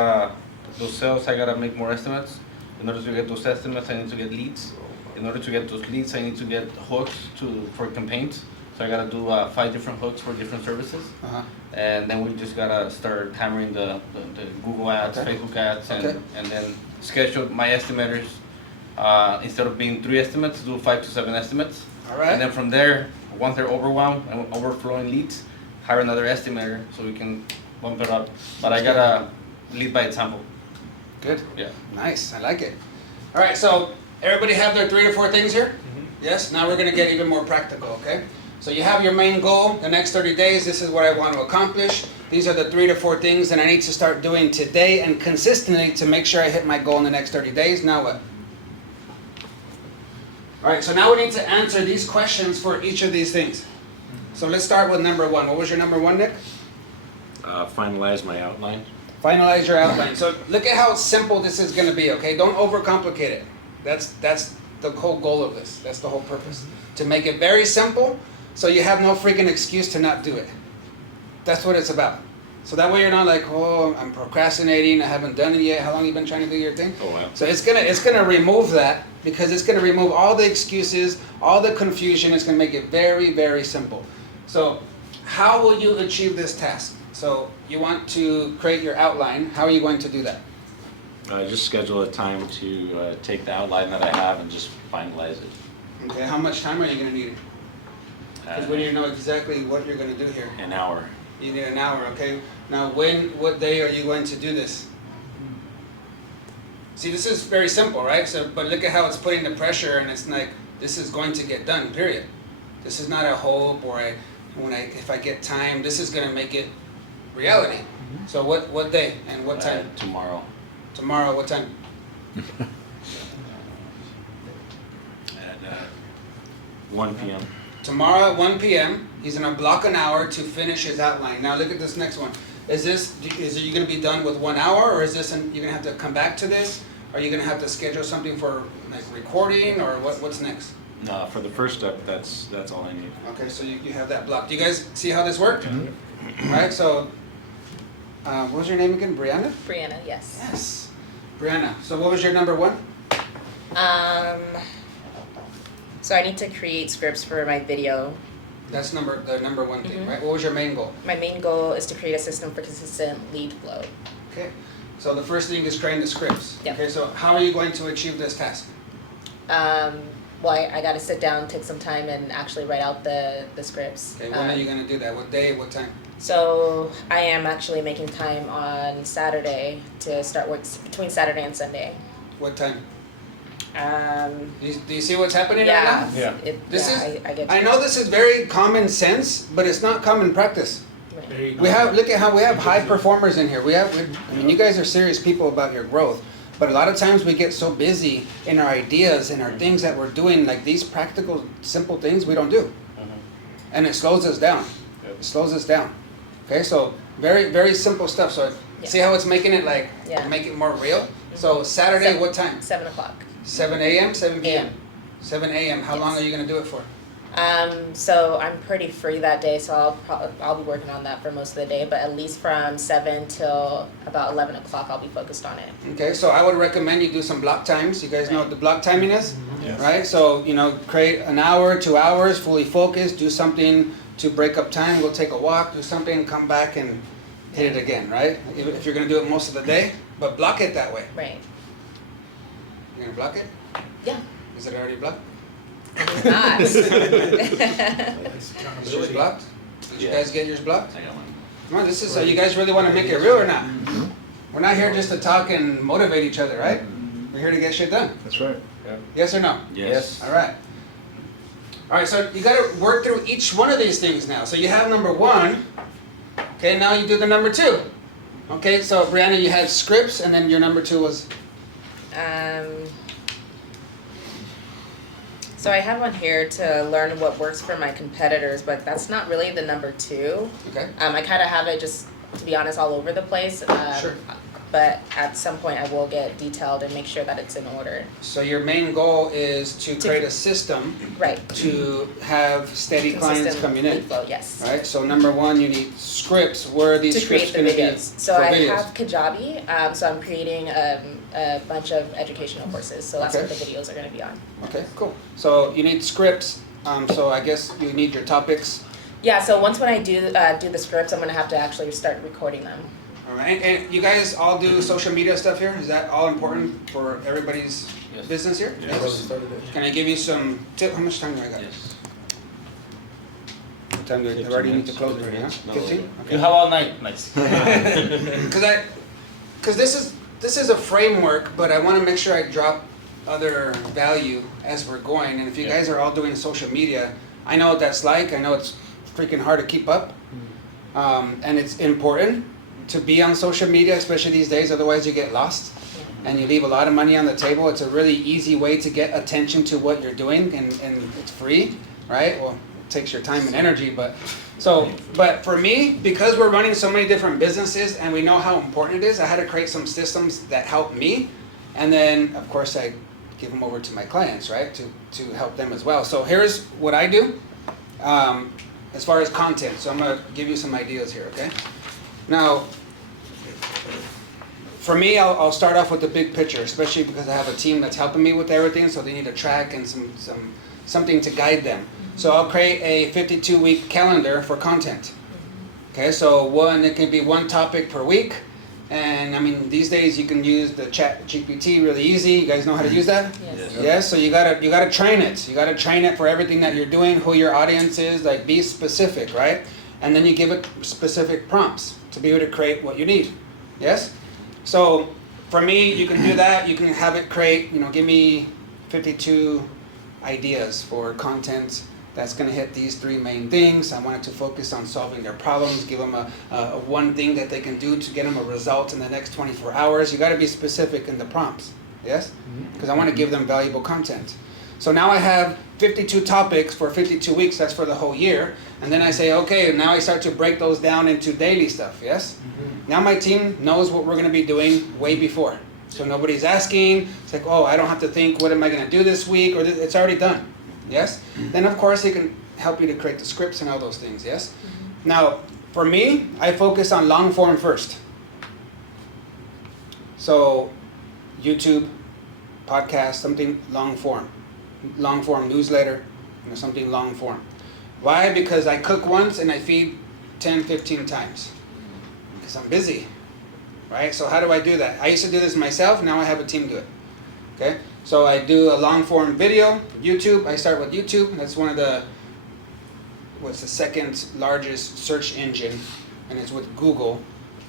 those sales, I gotta make more estimates. In order to get those estimates, I need to get leads. In order to get those leads, I need to get hooks for campaigns. So I gotta do 5 different hooks for different services. Uh-huh. And then we just gotta start hammering the Google ads, Okay. Facebook ads, Okay. and then schedule my estimators. Instead of being 3 estimates, do 5 to 7 estimates. All right. And then from there, once they're overwhelmed and overflowing leads, hire another estimator so we can bump it up. But I gotta lead by example. Good. Yeah. Nice, I like it. All right, so everybody have their 3 to 4 things here? Yes, now we're gonna get even more practical, okay? So you have your main goal, the next 30 days, this is what I want to accomplish. These are the 3 to 4 things that I need to start doing today and consistently to make sure I hit my goal in the next 30 days. Now what? All right, so now we need to answer these questions for each of these things. So let's start with number 1. What was your number 1, Nick? Finalize my outline. Finalize your outline. So look at how simple this is going to be, okay? Don't overcomplicate it. That's the whole goal of this. That's the whole purpose. To make it very simple so you have no freaking excuse to not do it. That's what it's about. So that way you're not like, oh, I'm procrastinating, I haven't done it yet. How long have you been trying to do your thing? Oh, wow. So it's gonna remove that, because it's gonna remove all the excuses, all the confusion. It's gonna make it very, very simple. So how will you achieve this task? So you want to create your outline. How are you going to do that? Just schedule a time to take the outline that I have and just finalize it. Okay, how much time are you gonna need? Because we need to know exactly what you're gonna do here. An hour. You need an hour, okay? Now what day are you going to do this? See, this is very simple, right? So, but look at how it's putting the pressure, and it's like, this is going to get done, period. This is not a hope or if I get time, this is gonna make it reality. So what day and what time? Tomorrow. Tomorrow, what time? At 1 p.m. Tomorrow at 1 p.m., he's gonna block an hour to finish his outline. Now look at this next one. Is you gonna be done with 1 hour, or is this you're gonna have to come back to this? Are you gonna have to schedule something for like recording, or what's next? No, for the first step, that's all I need. Okay, so you have that blocked. Do you guys see how this worked? All right, so what was your name again? Brianna? Brianna, yes. Yes. Brianna. So what was your number 1? So I need to create scripts for my video. That's the number 1 thing, right? What was your main goal? My main goal is to create a system for consistent lead flow. Okay. So the first thing is creating the scripts. Yep. Okay, so how are you going to achieve this task? Well, I got to sit down, take some time, and actually write out the scripts. Okay, when are you going to do that? What day, what time? So I am actually making time on Saturday to start work between Saturday and Sunday. What time? Do Do you see what's happening right now? Yeah. I get I you. know this is very common sense, but it's not common practice. Right. There you go. Look at how we have high performers in here. I mean, you guys are serious people about your growth, but a lot of times we get so busy in our ideas and our things that we're doing, like these practical, simple things we don't do. And it slows us down. It slows us down. Okay, so very, very simple stuff. So Yeah. see how it's making it like, Yeah. make it more real? So Saturday, what time? 7 o'clock. 7 a.m., 7 p.m.? A.m. 7 a.m. How long Yes. are you going to do it for? So I'm pretty free that day, so I'll be working on that for most of the day. But at least from 7 till about 11 o'clock, I'll be focused on it. Okay, so I would recommend you do some block times. You guys know what the block timing is? Yes. Right? So, create an hour, 2 hours, fully focused, do something to break up time, go take a walk, do something, come back and hit it again, right? If you're going to do it most of the day, but block it that way. Right. You're going to block it? Yeah. Is it already blocked? It's not. Is yours blocked? Did you Yes. guys get yours blocked? I got one. Come on, this is so you guys really want to make it real or not? We're not here just to talk and motivate each other, right? We're here to get shit done. That's right. Yes or no? Yes. All right. All right, so you got to work through each one of these things now. So you have number 1, Okay, now you do the number 2. Okay, so Brianna, you had scripts, and then your number 2 was? So I have on here to learn what works for my competitors, but that's not really the number 2. Okay. I kind of have it just, to be honest, all over the place. Sure. But at some point I will get detailed and make sure that it's in order. So your main goal is to create a system Right. to have steady clients Consistent coming in. lead flow, yes. Right, so number 1, you need scripts. Where are these To scripts create the going to be? videos. So for I videos? have Kajabi, so I'm creating a bunch of educational courses. So that's what Okay. the videos are going to be on. Okay, cool. So you need scripts. So I guess you need your topics. Yeah. So once when I do the scripts, I'm going to have to actually start recording them. All right, and you guys all do social media stuff here? Is that all important for everybody's Yes. business here? My brother started it. Can I give you some tip? How much time do I got? Yes. What time do I already need to close it, huh? 15? You have all night. Nice. Because this is a framework, but I want to make sure I drop other value as we're going. And if you guys are all doing social media, I know what that's like. I know it's freaking hard to keep up, and it's important to be on social media, especially these days. Otherwise, you get lost, and you leave a lot of money on the table. It's a really easy way to get attention to what you're doing, and it's free, right? Well, it takes your time and energy, but for me, because we're running so many different businesses and we know how important it is, I had to create some systems that help me, and then of course I give them over to my clients, right, to help them as well. So here's what I do as far as content. So I'm gonna give you some ideas here, okay? Now, for me, I'll start off with the big picture, especially because I have a team that's helping me with everything, so they need a track and something to guide them. So I'll create a 52-week calendar for content. Okay, so it can be one topic per week, and I mean these days you can use the Chat GPT really easy. You guys know how to use that? Yes. Yes. So you gotta train it. You gotta train it for everything that you're doing, who your audience is, like be specific, right? And then you give it specific prompts to be able to create what you need. Yes? So for me, you can do that. You can have it create, give me 52 ideas for content that's going to hit these 3 main things. I want it to focus on solving their problems, give them a one thing that they can do to get them a result in the next 24 hours. You got to be specific in the prompts. Yes? Because I want to give them valuable content. So now I have 52 topics for 52 weeks, that's for the whole year. And then I say, okay, now I start to break those down into daily stuff, yes? Now my team knows what we're going to be doing way before. So nobody's asking, it's like, oh, I don't have to think, what am I going to do this week? Or it's already done, yes? Then of course it can help you to create the scripts and all those things, yes? Now, for me, I focus on long form first. So YouTube, podcast, something long form newsletter, something long form. Why? Because I cook once and I feed 10, 15 times. Because I'm busy, right? So how do I do that? I used to do this myself, now I have a team do it. Okay? So I do a long form video, YouTube. I start with YouTube. That's the second largest search engine, and it's with Google.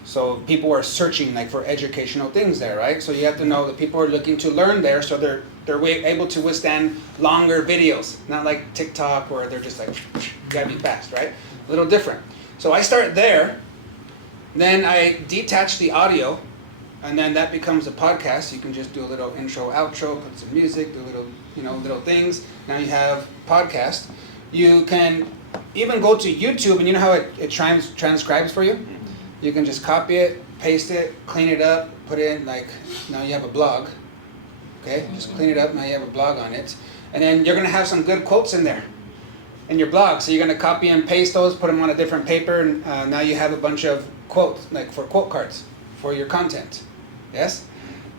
So people are searching for educational things there, right? So you have to know that people are looking to learn there, so they're able to withstand longer videos, not like TikTok where they're just gotta be fast, right? A little different. So I start there, then I detach the audio, and then that becomes a podcast. You can just do a little intro, outro, put some music, do little things. Now you have podcast. You can even go to YouTube, and you know how it transcribes for you? You can just copy it, paste it, clean it up, put it in now you have a blog. Okay, just clean it up, now you have a blog on it. And then you're gonna have some good quotes in there, in your blog. So you're gonna copy and paste those, put them on a different paper, and now you have a bunch of quotes, for quote cards for your content. Yes?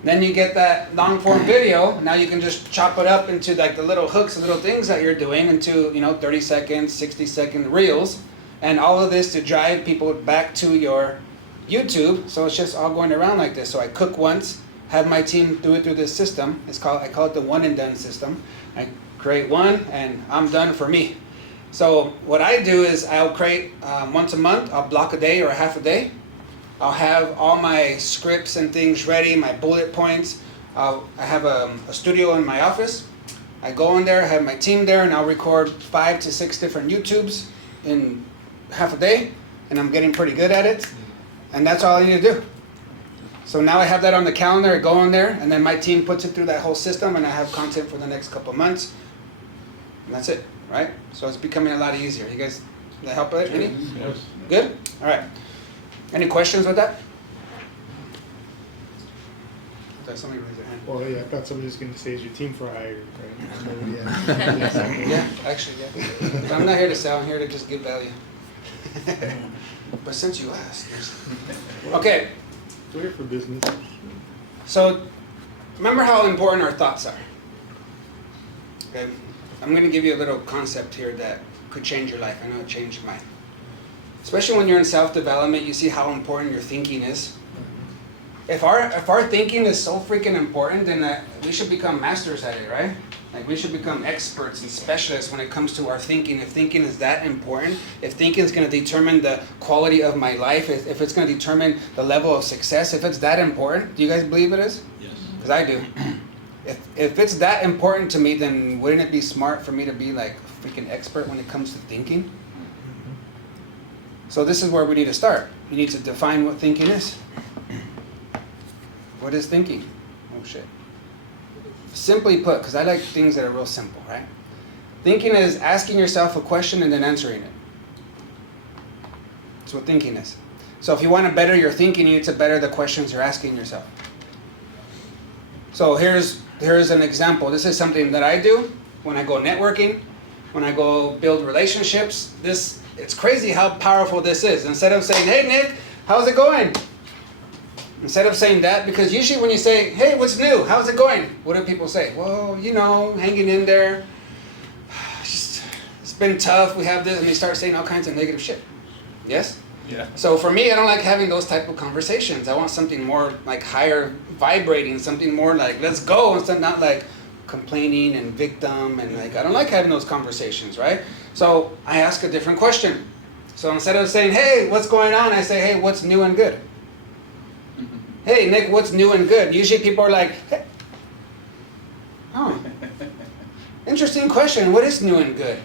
Then you get that long form video, now you can just chop it up into the little hooks, the little things that you're doing into 30 second, 60-second reels. And all of this to drive people back to your YouTube. So it's just all going around like this. So I cook once, have my team do it through this system. I call it the one and done system. I create one and I'm done for me. So what I do is I'll create once a month, I'll block a day or a half a day. I'll have all my scripts and things ready, my bullet points. I have a studio in my office. I go in there, I have my team there, and I'll record 5 to 6 different YouTubes in half a day. and I'm getting pretty good at it, and that's all I need to do. So now I have that on the calendar, I go on there, and then my team puts it through that whole system, and I have content for the next couple of months, and that's it, right? So it's becoming a lot easier. You guys, does that help with it? Any? Yes. Good? All right. Any questions with that? Somebody raise their hand. Well, yeah, I thought somebody was going to say, is your team for hire, right? Nobody Yeah, actually, yeah. But I'm not here to sell, I'm here to just give value. But since you asked. Okay, We're here for business. so remember how important our thoughts are. Okay, I'm going to give you a little concept here that could change your life. I know it changed mine. Especially when you're in self-development, you see how important your thinking is. If our thinking is so freaking important, then we should become masters at it, right? Like we should become experts and specialists when it comes to our thinking. If thinking is that important, if thinking is going to determine the quality of my life, if it's going to determine the level of success, if it's that important, do you guys believe it is? Yes. Because I do. If it's that important to me, then wouldn't it be smart for me to be like a freaking expert when it comes to thinking? So this is where we need to start. You need to define what thinking is. What is thinking? Oh shit. Simply put, because I like things that are real simple, right? Thinking is asking yourself a question and then answering it. That's what thinking is. So if you want to better your thinking, you need to better the questions you're asking yourself. So here's an example. This is something that I do when I go networking, when I go build relationships. It's crazy how powerful this is. Instead of saying, hey Nick, how's it going? Instead of saying that, because usually when you say, hey, what's new? How's it going? What do people say? Well, you know, hanging in there. It's been tough. We have this. And they start saying all kinds of negative shit. Yes? Yeah. So for me, I don't like having those type of conversations. I want something more like higher vibrating, something more like, let's go, instead not like complaining and victim. And like, I don't like having those conversations, right? So I ask a different question. So instead of saying, hey, what's going on? I say, hey, what's new and good? Hey, Nick, what's new and good? Usually people are like, hey. Oh, interesting question. What is new and good?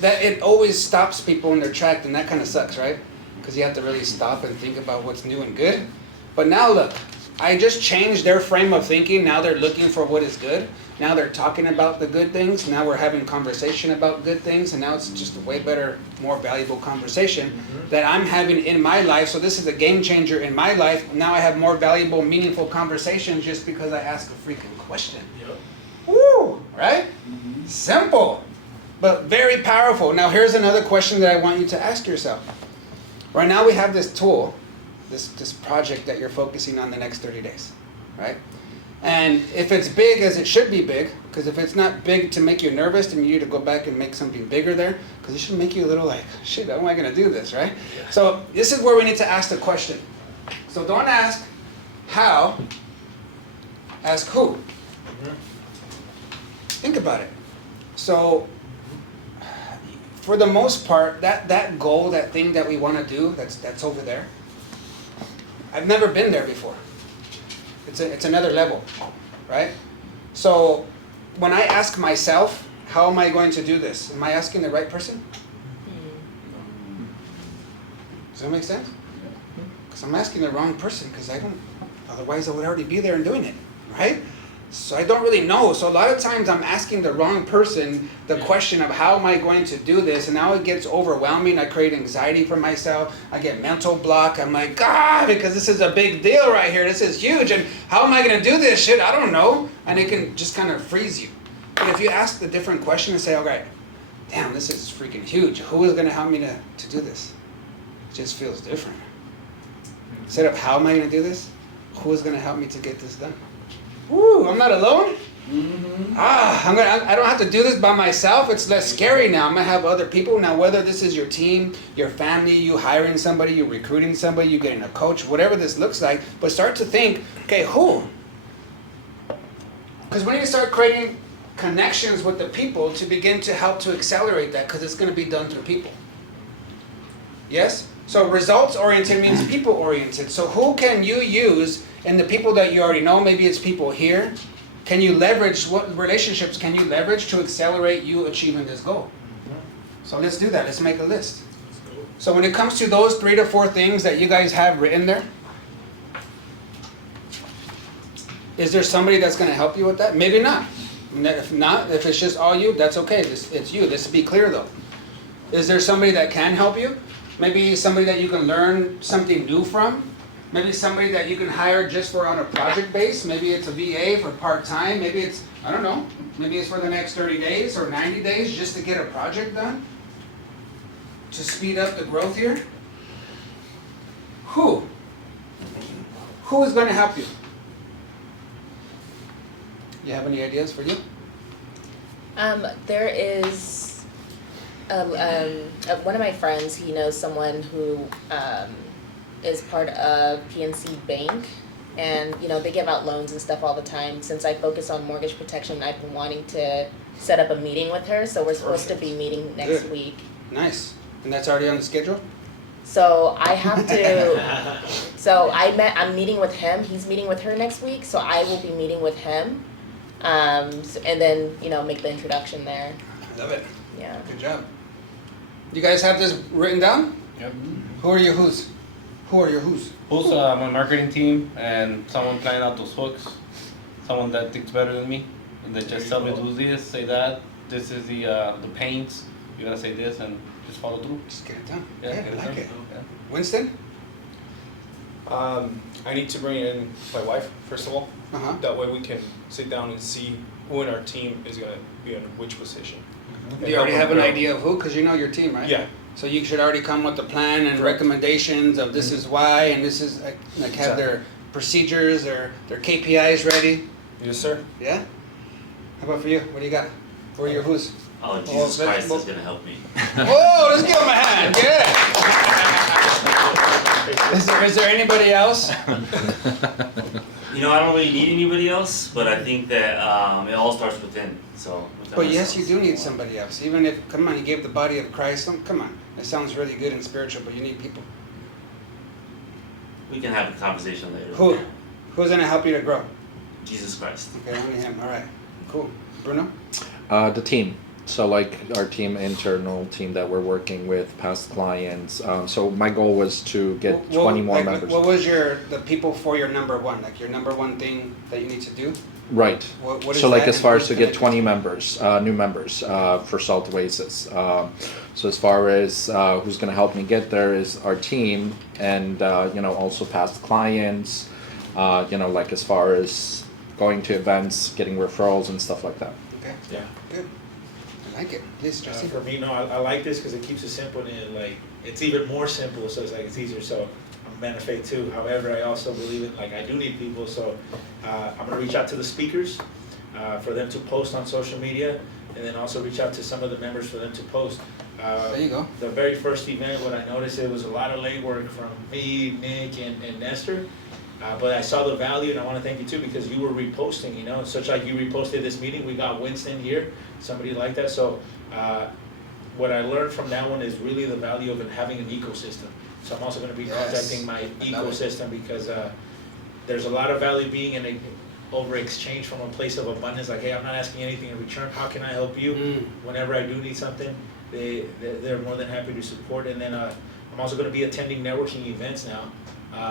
That it always stops people in their track, and that kind of sucks, right? Because you have to really stop and think about what's new and good. But now look, I just changed their frame of thinking. Now they're looking for what is good. Now they're talking about the good things. Now we're having conversation about good things. And now it's just a way better, more valuable conversation that I'm having in my life. So this is a game changer in my life. Now I have more valuable, meaningful conversations just because I ask a freaking question. Yep. Woo! Right? Simple, but very powerful. Now here's another question that I want you to ask yourself. Right now we have this tool, this project that you're focusing on the next 30 days, right? And if it's big as it should be big, because if it's not big to make you nervous, then you need to go back and make something bigger there, because it should make you a little like, shit, how am I going to do this, right? Yeah. So this is where we need to ask the question. So don't ask how, ask who. Think about it. So for the most part, that goal, that thing that we want to do, that's over there, I've never been there before. It's another level, right? So when I ask myself, how am I going to do this? Am I asking the right person? Does that make sense? Because I'm asking the wrong person, because otherwise I would already be there and doing it, right? So I don't really know. So a lot of times I'm asking the wrong person the question of how am I going to do this, and now it gets overwhelming. I create anxiety for myself. I get mental block. I'm like, God, because this is a big deal right here. This is huge, and how am I going to do this shit? I don't know. And it can just kind of freeze you. But if you ask the different question and say, okay, damn, this is freaking huge. Who is going to help me to do this? It just feels different. Instead of how am I going to do this, who is going to help me to get this done? Woo, I'm not alone? I don't have to do this by myself. It's less scary now. I'm going to have other people. Now, whether this is your team, your family, you hiring somebody, you recruiting somebody, you getting a coach, whatever this looks like, but start to think, okay, who? Because we need to start creating connections with the people to begin to help to accelerate that, because it's going to be done through people. Yes? So results-oriented means people-oriented. So who can you use in the people that you already know? Maybe it's people here. Can you leverage, what relationships can you leverage to accelerate you achieving this goal? So let's do that. Let's make a list. So when it comes to those 3 to 4 things that you guys have written there, is there somebody that's gonna help you with that? Maybe not. If not, if it's just all you, that's okay, it's you, let's be clear though. Is there somebody that can help you? Maybe somebody that you can learn something new from? Maybe somebody that you can hire just for on a project base? Maybe it's a VA for part-time, maybe it's, I don't know, maybe it's for the next 30 days or 90 days just to get a project done? To speed up the growth here? Who? Who is gonna help you? You have any ideas for you? There is one of my friends. He knows someone who is part of PNC Bank, and they give out loans and stuff all the time. Since I focus on mortgage protection, I've been wanting to set up a meeting with her. So we're supposed to be meeting next Good. week. Nice. And that's already on the schedule? So I have to. I'm meeting with him. He's meeting with her next week. So I will be meeting with him. And then, make the introduction there. I love it. Yeah. Good job. You guys have this written down? Yep. Who are your who's? Who are your who's? Who's my marketing team and someone planning out those hooks, someone that thinks better than me, and they just tell me do this, say that. This is the paints. You gotta say this and just follow through. Just get it done. Yeah, Yeah, get I it like done. it. Yeah. Winston? I need to bring in my wife, first of all. Uh-huh. That way we can sit down and see who in our team is going to be in which position. Do you already have an idea of who? Because you know your team, right? Yeah. So you should already come with a plan and Correct. recommendations of this is why, and this is, like have their procedures, their KPIs ready. Yes, sir. Yeah? How about for you? What do you got? Who are your who's? Oh, Jesus Christ is gonna help me. Whoa, let's give him a hand. Yeah. Is there anybody else? I don't really need anybody else, but I think that it all starts within. So. But yes, you do need somebody else. Even if, come on, you gave the body of Christ. Come on. It sounds really good and spiritual, but you need people. We can have a conversation later. Who? Who's gonna help you to grow? Jesus Christ. Okay, only him. All right. Cool. Bruno? The team. So like our team, internal team that we're working with, past clients. So my goal was to get 20 more members. What was the people for your number one? Like your number one thing that you need to do? Right. What is So like that as and far who's as to gonna get do 20 it? members, new members for Salt Oasis. So as far as who's going to help me get there is our team, and also past clients. Like as far as going to events, getting referrals and stuff like that. Okay. Yeah. Good. I like it. Please, Jesse. For me, I like this because it keeps it simple and it's even more simple, so it's easier. So I'm a man of faith too. However, I also believe it. I do need people, so I'm gonna reach out to the speakers for them to post on social media, and then also reach out to some of the members for them to post. There you go. The very first event, what I noticed, it was a lot of legwork from me, Nick, and Nestor. But I saw the value, and I want to thank you too, because you were reposting, such like you reposted this meeting. We got Winston here, somebody like that. So what I learned from that one is really the value of having an ecosystem. So I'm also going to be contacting my ecosystem because there's a lot of value being in over exchange from a place of abundance. Like, hey, I'm not asking anything in return. How can I help you? Whenever I do need something, they're more than happy to support. And then I'm also going to be attending networking events now.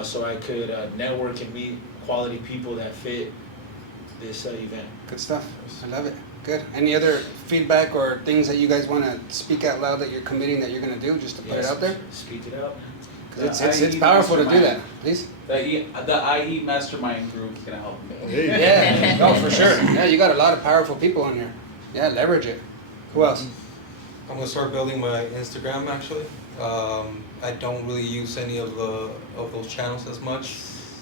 So I could network and meet quality people that fit this event. Good stuff. I love it. Good. Any other feedback or things that you guys want to speak out loud that you're committing that you're going to do, just to put it out there? Speak it out. Because it's powerful to do that. Please. The IE Mastermind group is gonna help me. Yeah. Oh, for sure. Yeah, you got a lot of powerful people in here. Yeah, leverage it. Who else? I'm gonna start building my Instagram actually. I don't really use any of those channels as much,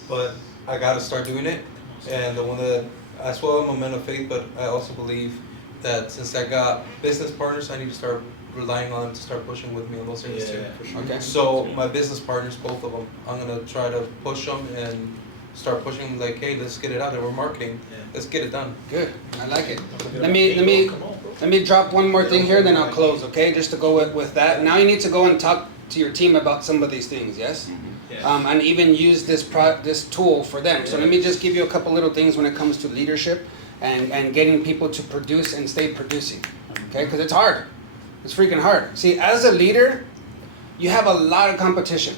but I gotta start doing it. And the one that, as well, I'm a man of faith, but I also believe that since I got business partners, I need to start relying on them to start pushing with me on those things too. For sure. Okay. So my business partners, both of them, I'm gonna try to push them and start pushing them like, hey, let's get it out there. We're marketing. Yeah. Let's get it done. Good. I like it. Let me drop one more thing here, then I'll close. Okay, just to go with that. Now you need to go and talk to your team about some of these things. Yes. Yeah. And even use this tool for them. So let me just give you a couple little things when it comes to leadership and getting people to produce and stay producing. Okay, because it's hard. It's freaking hard. See, as a leader, you have a lot of competition.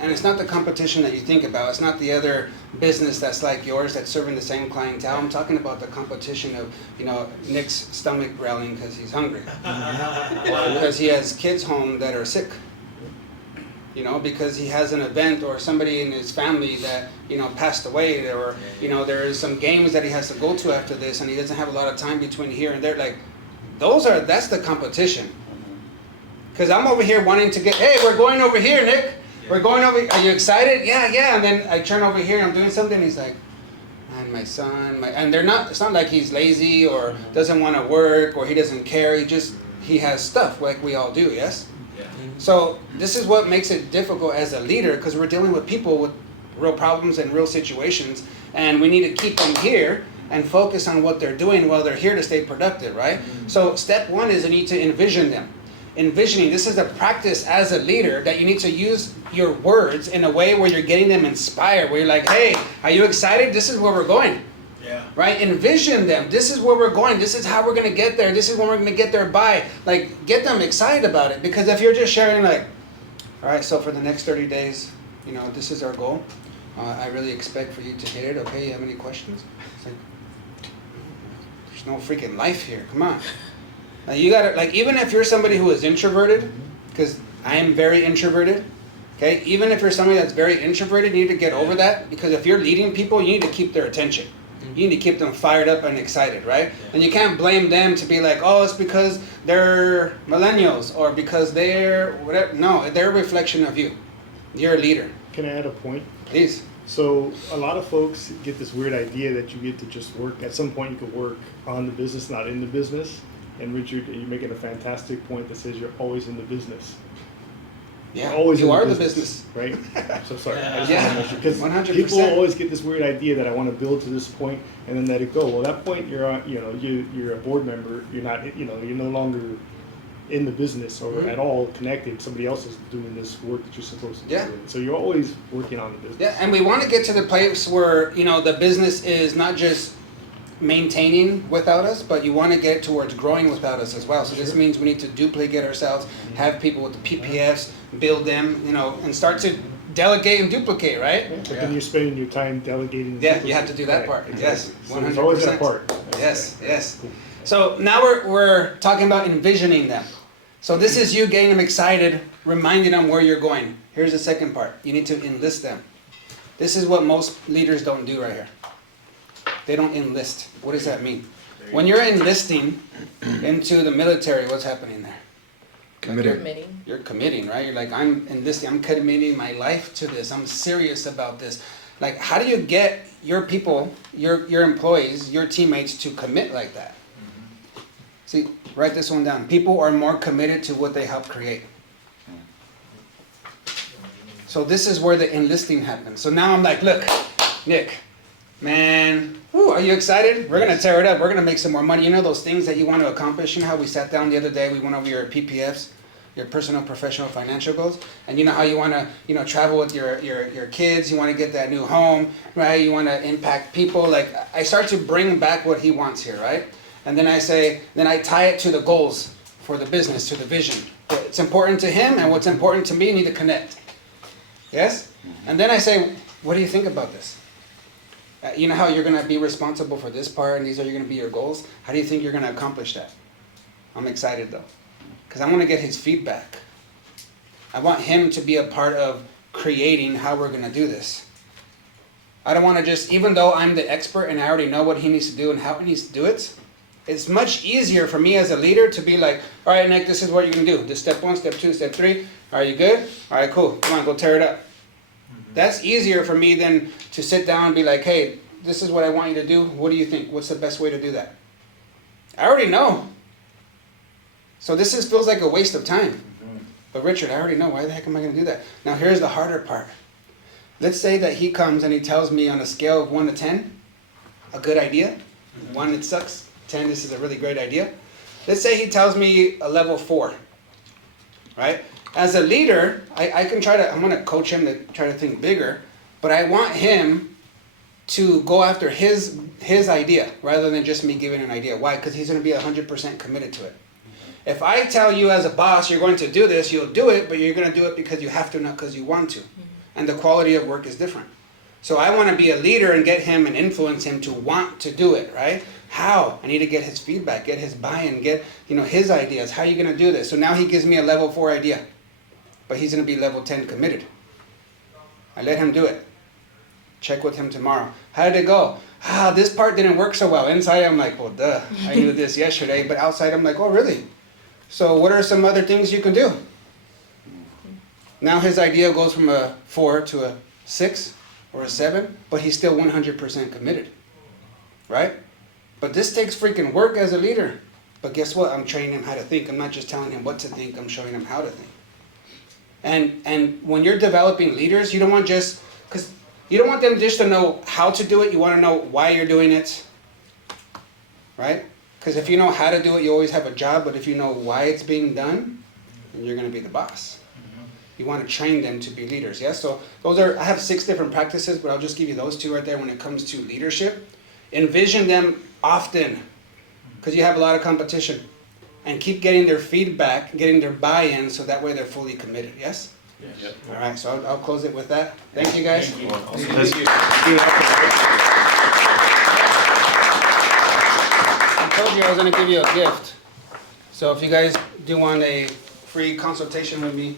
And it's not the competition that you think about. It's not the other business that's like yours that's serving the same clientele. I'm talking about the competition of, Nick's stomach growling because he's hungry. Or because he has kids home that are sick. Because he has an event or somebody in his family that, passed away, or, there's some games that he has to go to after this and he doesn't have a lot of time between here and there. Like, that's the competition. Because I'm over here wanting to hey, we're going over here, Nick. We're going over, are you excited? Yeah. And then I turn over here, I'm doing something, and he's like, man, my son, and it's not like he's lazy or doesn't want to work or he doesn't care. He has stuff like we all do, yes? Yeah. So this is what makes it difficult as a leader, because we're dealing with people with real problems and real situations, and we need to keep them here and focus on what they're doing while they're here to stay productive, right? So step one is you need to envision them. Envisioning, this is a practice as a leader that you need to use your words in a way where you're getting them inspired, where you're like, hey, are you excited? This is where we're going. Yeah. Right? Envision them. This is where we're going. This is how we're going to get there. This is when we're going to get there by. Like, get them excited about it. Because if you're just sharing like, all right, so for the next 30 days, this is our goal. I really expect for you to hit it. Okay, you have any questions? It's like, there's no freaking life here. Come on. You gotta, even if you're somebody who is introverted, because I am very introverted, okay? Even if you're somebody that's very introverted, you need to get over that, because if you're leading people, you need to keep their attention. You need to keep them fired up and excited, right? And you can't blame them to be like, oh, it's because they're millennials or because they're whatever. No, they're a reflection of you. You're a leader. Can I add a point? Please. So a lot of folks get this weird idea that you get to just work. At some point, you could work on the business, not in the business. And Richard, you're making a fantastic point that says you're always in the business. Yeah, always you in are the the business, right? So sorry, I just Yeah, want to mention, because 100%. people always get this weird idea that I want to build to this point and then let it go. Well, that point you're a board member. You're not, you're no longer in the business or at all connected. Somebody else is doing this work that you're supposed to be doing. So you're always working on the business. Yeah, and we want to get to the place where the business is not just maintaining without us, but you want to get towards growing without us as well. So this means we need to duplicate ourselves, have people with the PPFs, build them, and start to delegate and duplicate, right? But then you're spending your time delegating. Yeah, you have to do that part. Exactly. Yes, 100%. So there's always that part. Yes. So now we're talking about envisioning them. So this is you getting them excited, reminding them where you're going. Here's the second part. You need to enlist them. This is what most leaders don't do right here. They don't enlist. What does that mean? When you're enlisting into the military, what's happening there? Committing. You're committing, right? You're like, I'm enlisting, I'm committing my life to this. I'm serious about this. Like, how do you get your people, your employees, your teammates to commit like that? See, write this one down. People are more committed to what they help create. So this is where the enlisting happens. So now I'm like, look, Nick, man, are you excited? We're going to tear it up. We're going to make some more money. You know those things that you want to accomplish? You know how we sat down the other day, we went over your PPFs, your personal, professional, financial goals? And you know how you want to, travel with your kids, you want to get that new home, right? You want to impact people. Like, I start to bring back what he wants here, right? And then I tie it to the goals for the business, to the vision. It's important to him, and what's important to me need to connect. Yes? And then I say, what do you think about this? You know how you're going to be responsible for this part, and these are going to be your goals? How do you think you're going to accomplish that? I'm excited, though, because I want to get his feedback. I want him to be a part of creating how we're going to do this. I don't want to just, even though I'm the expert and I already know what he needs to do and how he needs to do it, it's much easier for me as a leader to be like, all right, Nick, this is what you're going to do. This step 1, step 2, step 3. Are you good? All right, cool. Come on, go tear it up. That's easier for me than to sit down and be like, hey, this is what I want you to do. What do you think? What's the best way to do that? I already know. So this feels like a waste of time. But Richard, I already know. Why the heck am I going to do that? Now here's the harder part. Let's say that he comes and he tells me on a scale of 1 to 10, a good idea. 1, it sucks. 10, this is a really great idea. Let's say he tells me a level 4, right? As a leader, I can I'm going to coach him to try to think bigger, but I want him to go after his idea rather than just me giving an idea. Why? Because he's going to be 100% committed to it. If I tell you as a boss you're going to do this, you'll do it, but you're going to do it because you have to, not because you want to. And the quality of work is different. So I want to be a leader and get him and influence him to want to do it, right? How? I need to get his feedback, get his buy-in, get his ideas. How are you going to do this? So now he gives me a level 4 idea, but he's going to be level 10 committed. I let him do it. Check with him tomorrow. How did it go? This part didn't work so well. Inside I'm like, well, duh, I knew this yesterday, but outside I'm like, oh, really? So what are some other things you can do? Now his idea goes from a 4 to a 6 or a 7, but he's still 100% committed, right? But this takes freaking work as a leader. But guess what? I'm training him how to think. I'm not just telling him what to think. I'm showing him how to think. And when you're developing leaders, you don't want just, because you don't want them just to know how to do it. You want to know why you're doing it, right? Because if you know how to do it, you always have a job. But if you know why it's being done, then you're going to be the boss. You want to train them to be leaders, yes? So I have 6 different practices, but I'll just give you those 2 right there when it comes to leadership. Envision them often, because you have a lot of competition. And keep getting their feedback, getting their buy-in, so that way they're fully committed, yes? Yes. All right, so I'll close it with that. Thank you, guys. Thank you. I told you I was going to give you a gift. So if you guys do want a free consultation with me,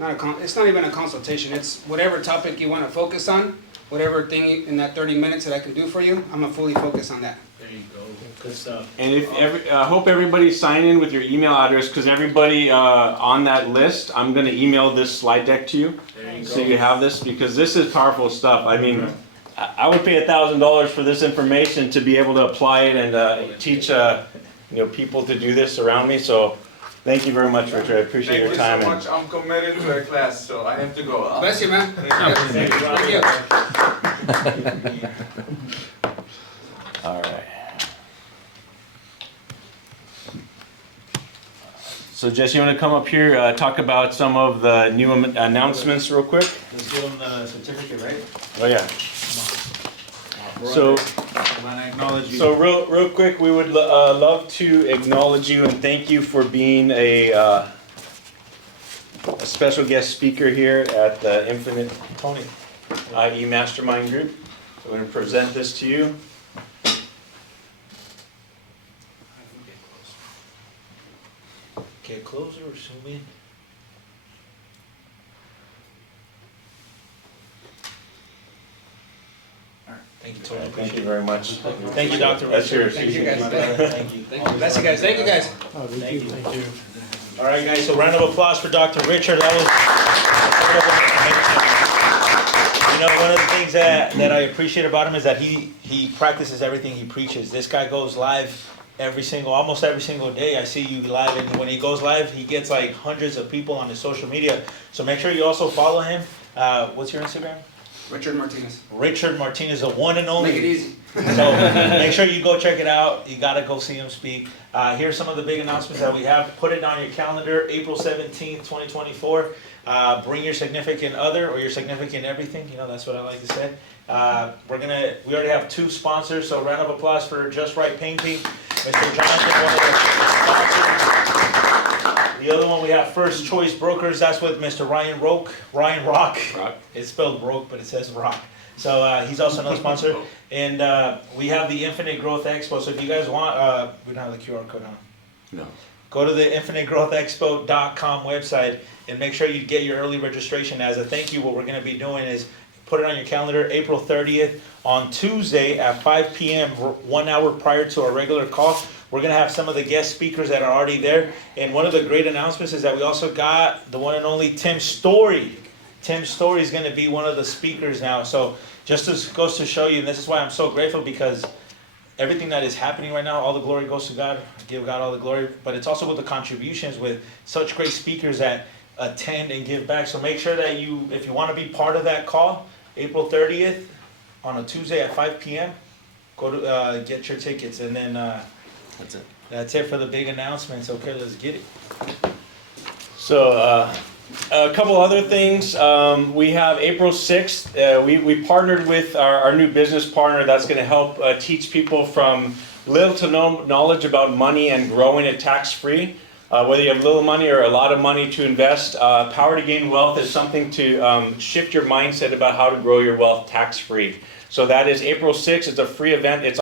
it's not even a consultation. It's whatever topic you want to focus on, whatever thing in that 30 minutes that I can do for you, I'm going to fully focus on that. There you go. Good stuff. And I hope everybody sign in with your email address, because everybody on that list, I'm going to email this slide deck to you. There you So go. you have this, because this is powerful stuff. I mean, I would pay $1,000 for this information to be able to apply it and teach people to do this around me. So thank you very much, Richard. I appreciate your time. Thank you so much. I'm committed to the class, so I have to go. Bless you, man. Thank you. All right. So Jesse, you want to come up here, talk about some of the new announcements real quick? Let's give them the certificate, right? Oh yeah. So real quick, we would love to acknowledge you and thank you for being a special guest speaker here at the Infinite Tony, i.e. Mastermind Group. So we're going to present this to you. Get closer or zoom in? Thank you, Tony. Thank you very much. Thank you, Dr. That's yours. Thank you, guys. Thank you. Bless you guys. Thank you, guys. Oh, Thank you. Thank you. All right, guys, so round of applause for Dr. Richard. That was, one of the things that I appreciate about him is that he practices everything he preaches. This guy goes live almost every single day. I see you live, and when he goes live, he gets like hundreds of people on his social media. So make sure you also follow him. What's your Instagram? Richard Martinez. Richard Martinez, the one and only. Make it easy. So make sure you go check it out. You gotta go see him speak. Here's some of the big announcements that we have. Put it on your calendar, April 17th, 2024. Bring your significant other or your significant everything. That's what I like to say. We already have 2 sponsors, so round of applause for Just Right Painting. Mr. Johnson, one of the sponsors. The other one we have First Choice Brokers. That's with Mr. Ryan Rock. It's spelled broke, but it says rock. So he's also another sponsor. And we have the Infinite Growth Expo. So if you guys want, we don't have the QR code on. No. Go to the infinitegrowthexpo.com website and make sure you get your early registration. As a thank you, what we're going to be doing is put it on your calendar, April 30th on Tuesday at 5 p.m., 1 hour prior to our regular call. We're going to have some of the guest speakers that are already there. And one of the great announcements is that we also got the one and only Tim Story. Tim Story is going to be one of the speakers now. So just as goes to show you, and this is why I'm so grateful, because everything that is happening right now, all the glory goes to God. Give God all the glory. But it's also with the contributions with such great speakers that attend and give back. So make sure that if you want to be part of that call, April 30th on a Tuesday at 5 p.m., go to get your tickets. And then That's it. that's it for the big announcements. Okay, let's get it. So A couple other things. We have April 6th. We partnered with our new business partner that's going to help teach people from little to no knowledge about money and growing it tax-free. Whether you have little money or a lot of money to invest, Power to Gain Wealth is something to shift your mindset about how to grow your wealth tax-free. So that is April 6th. It's a free event. It's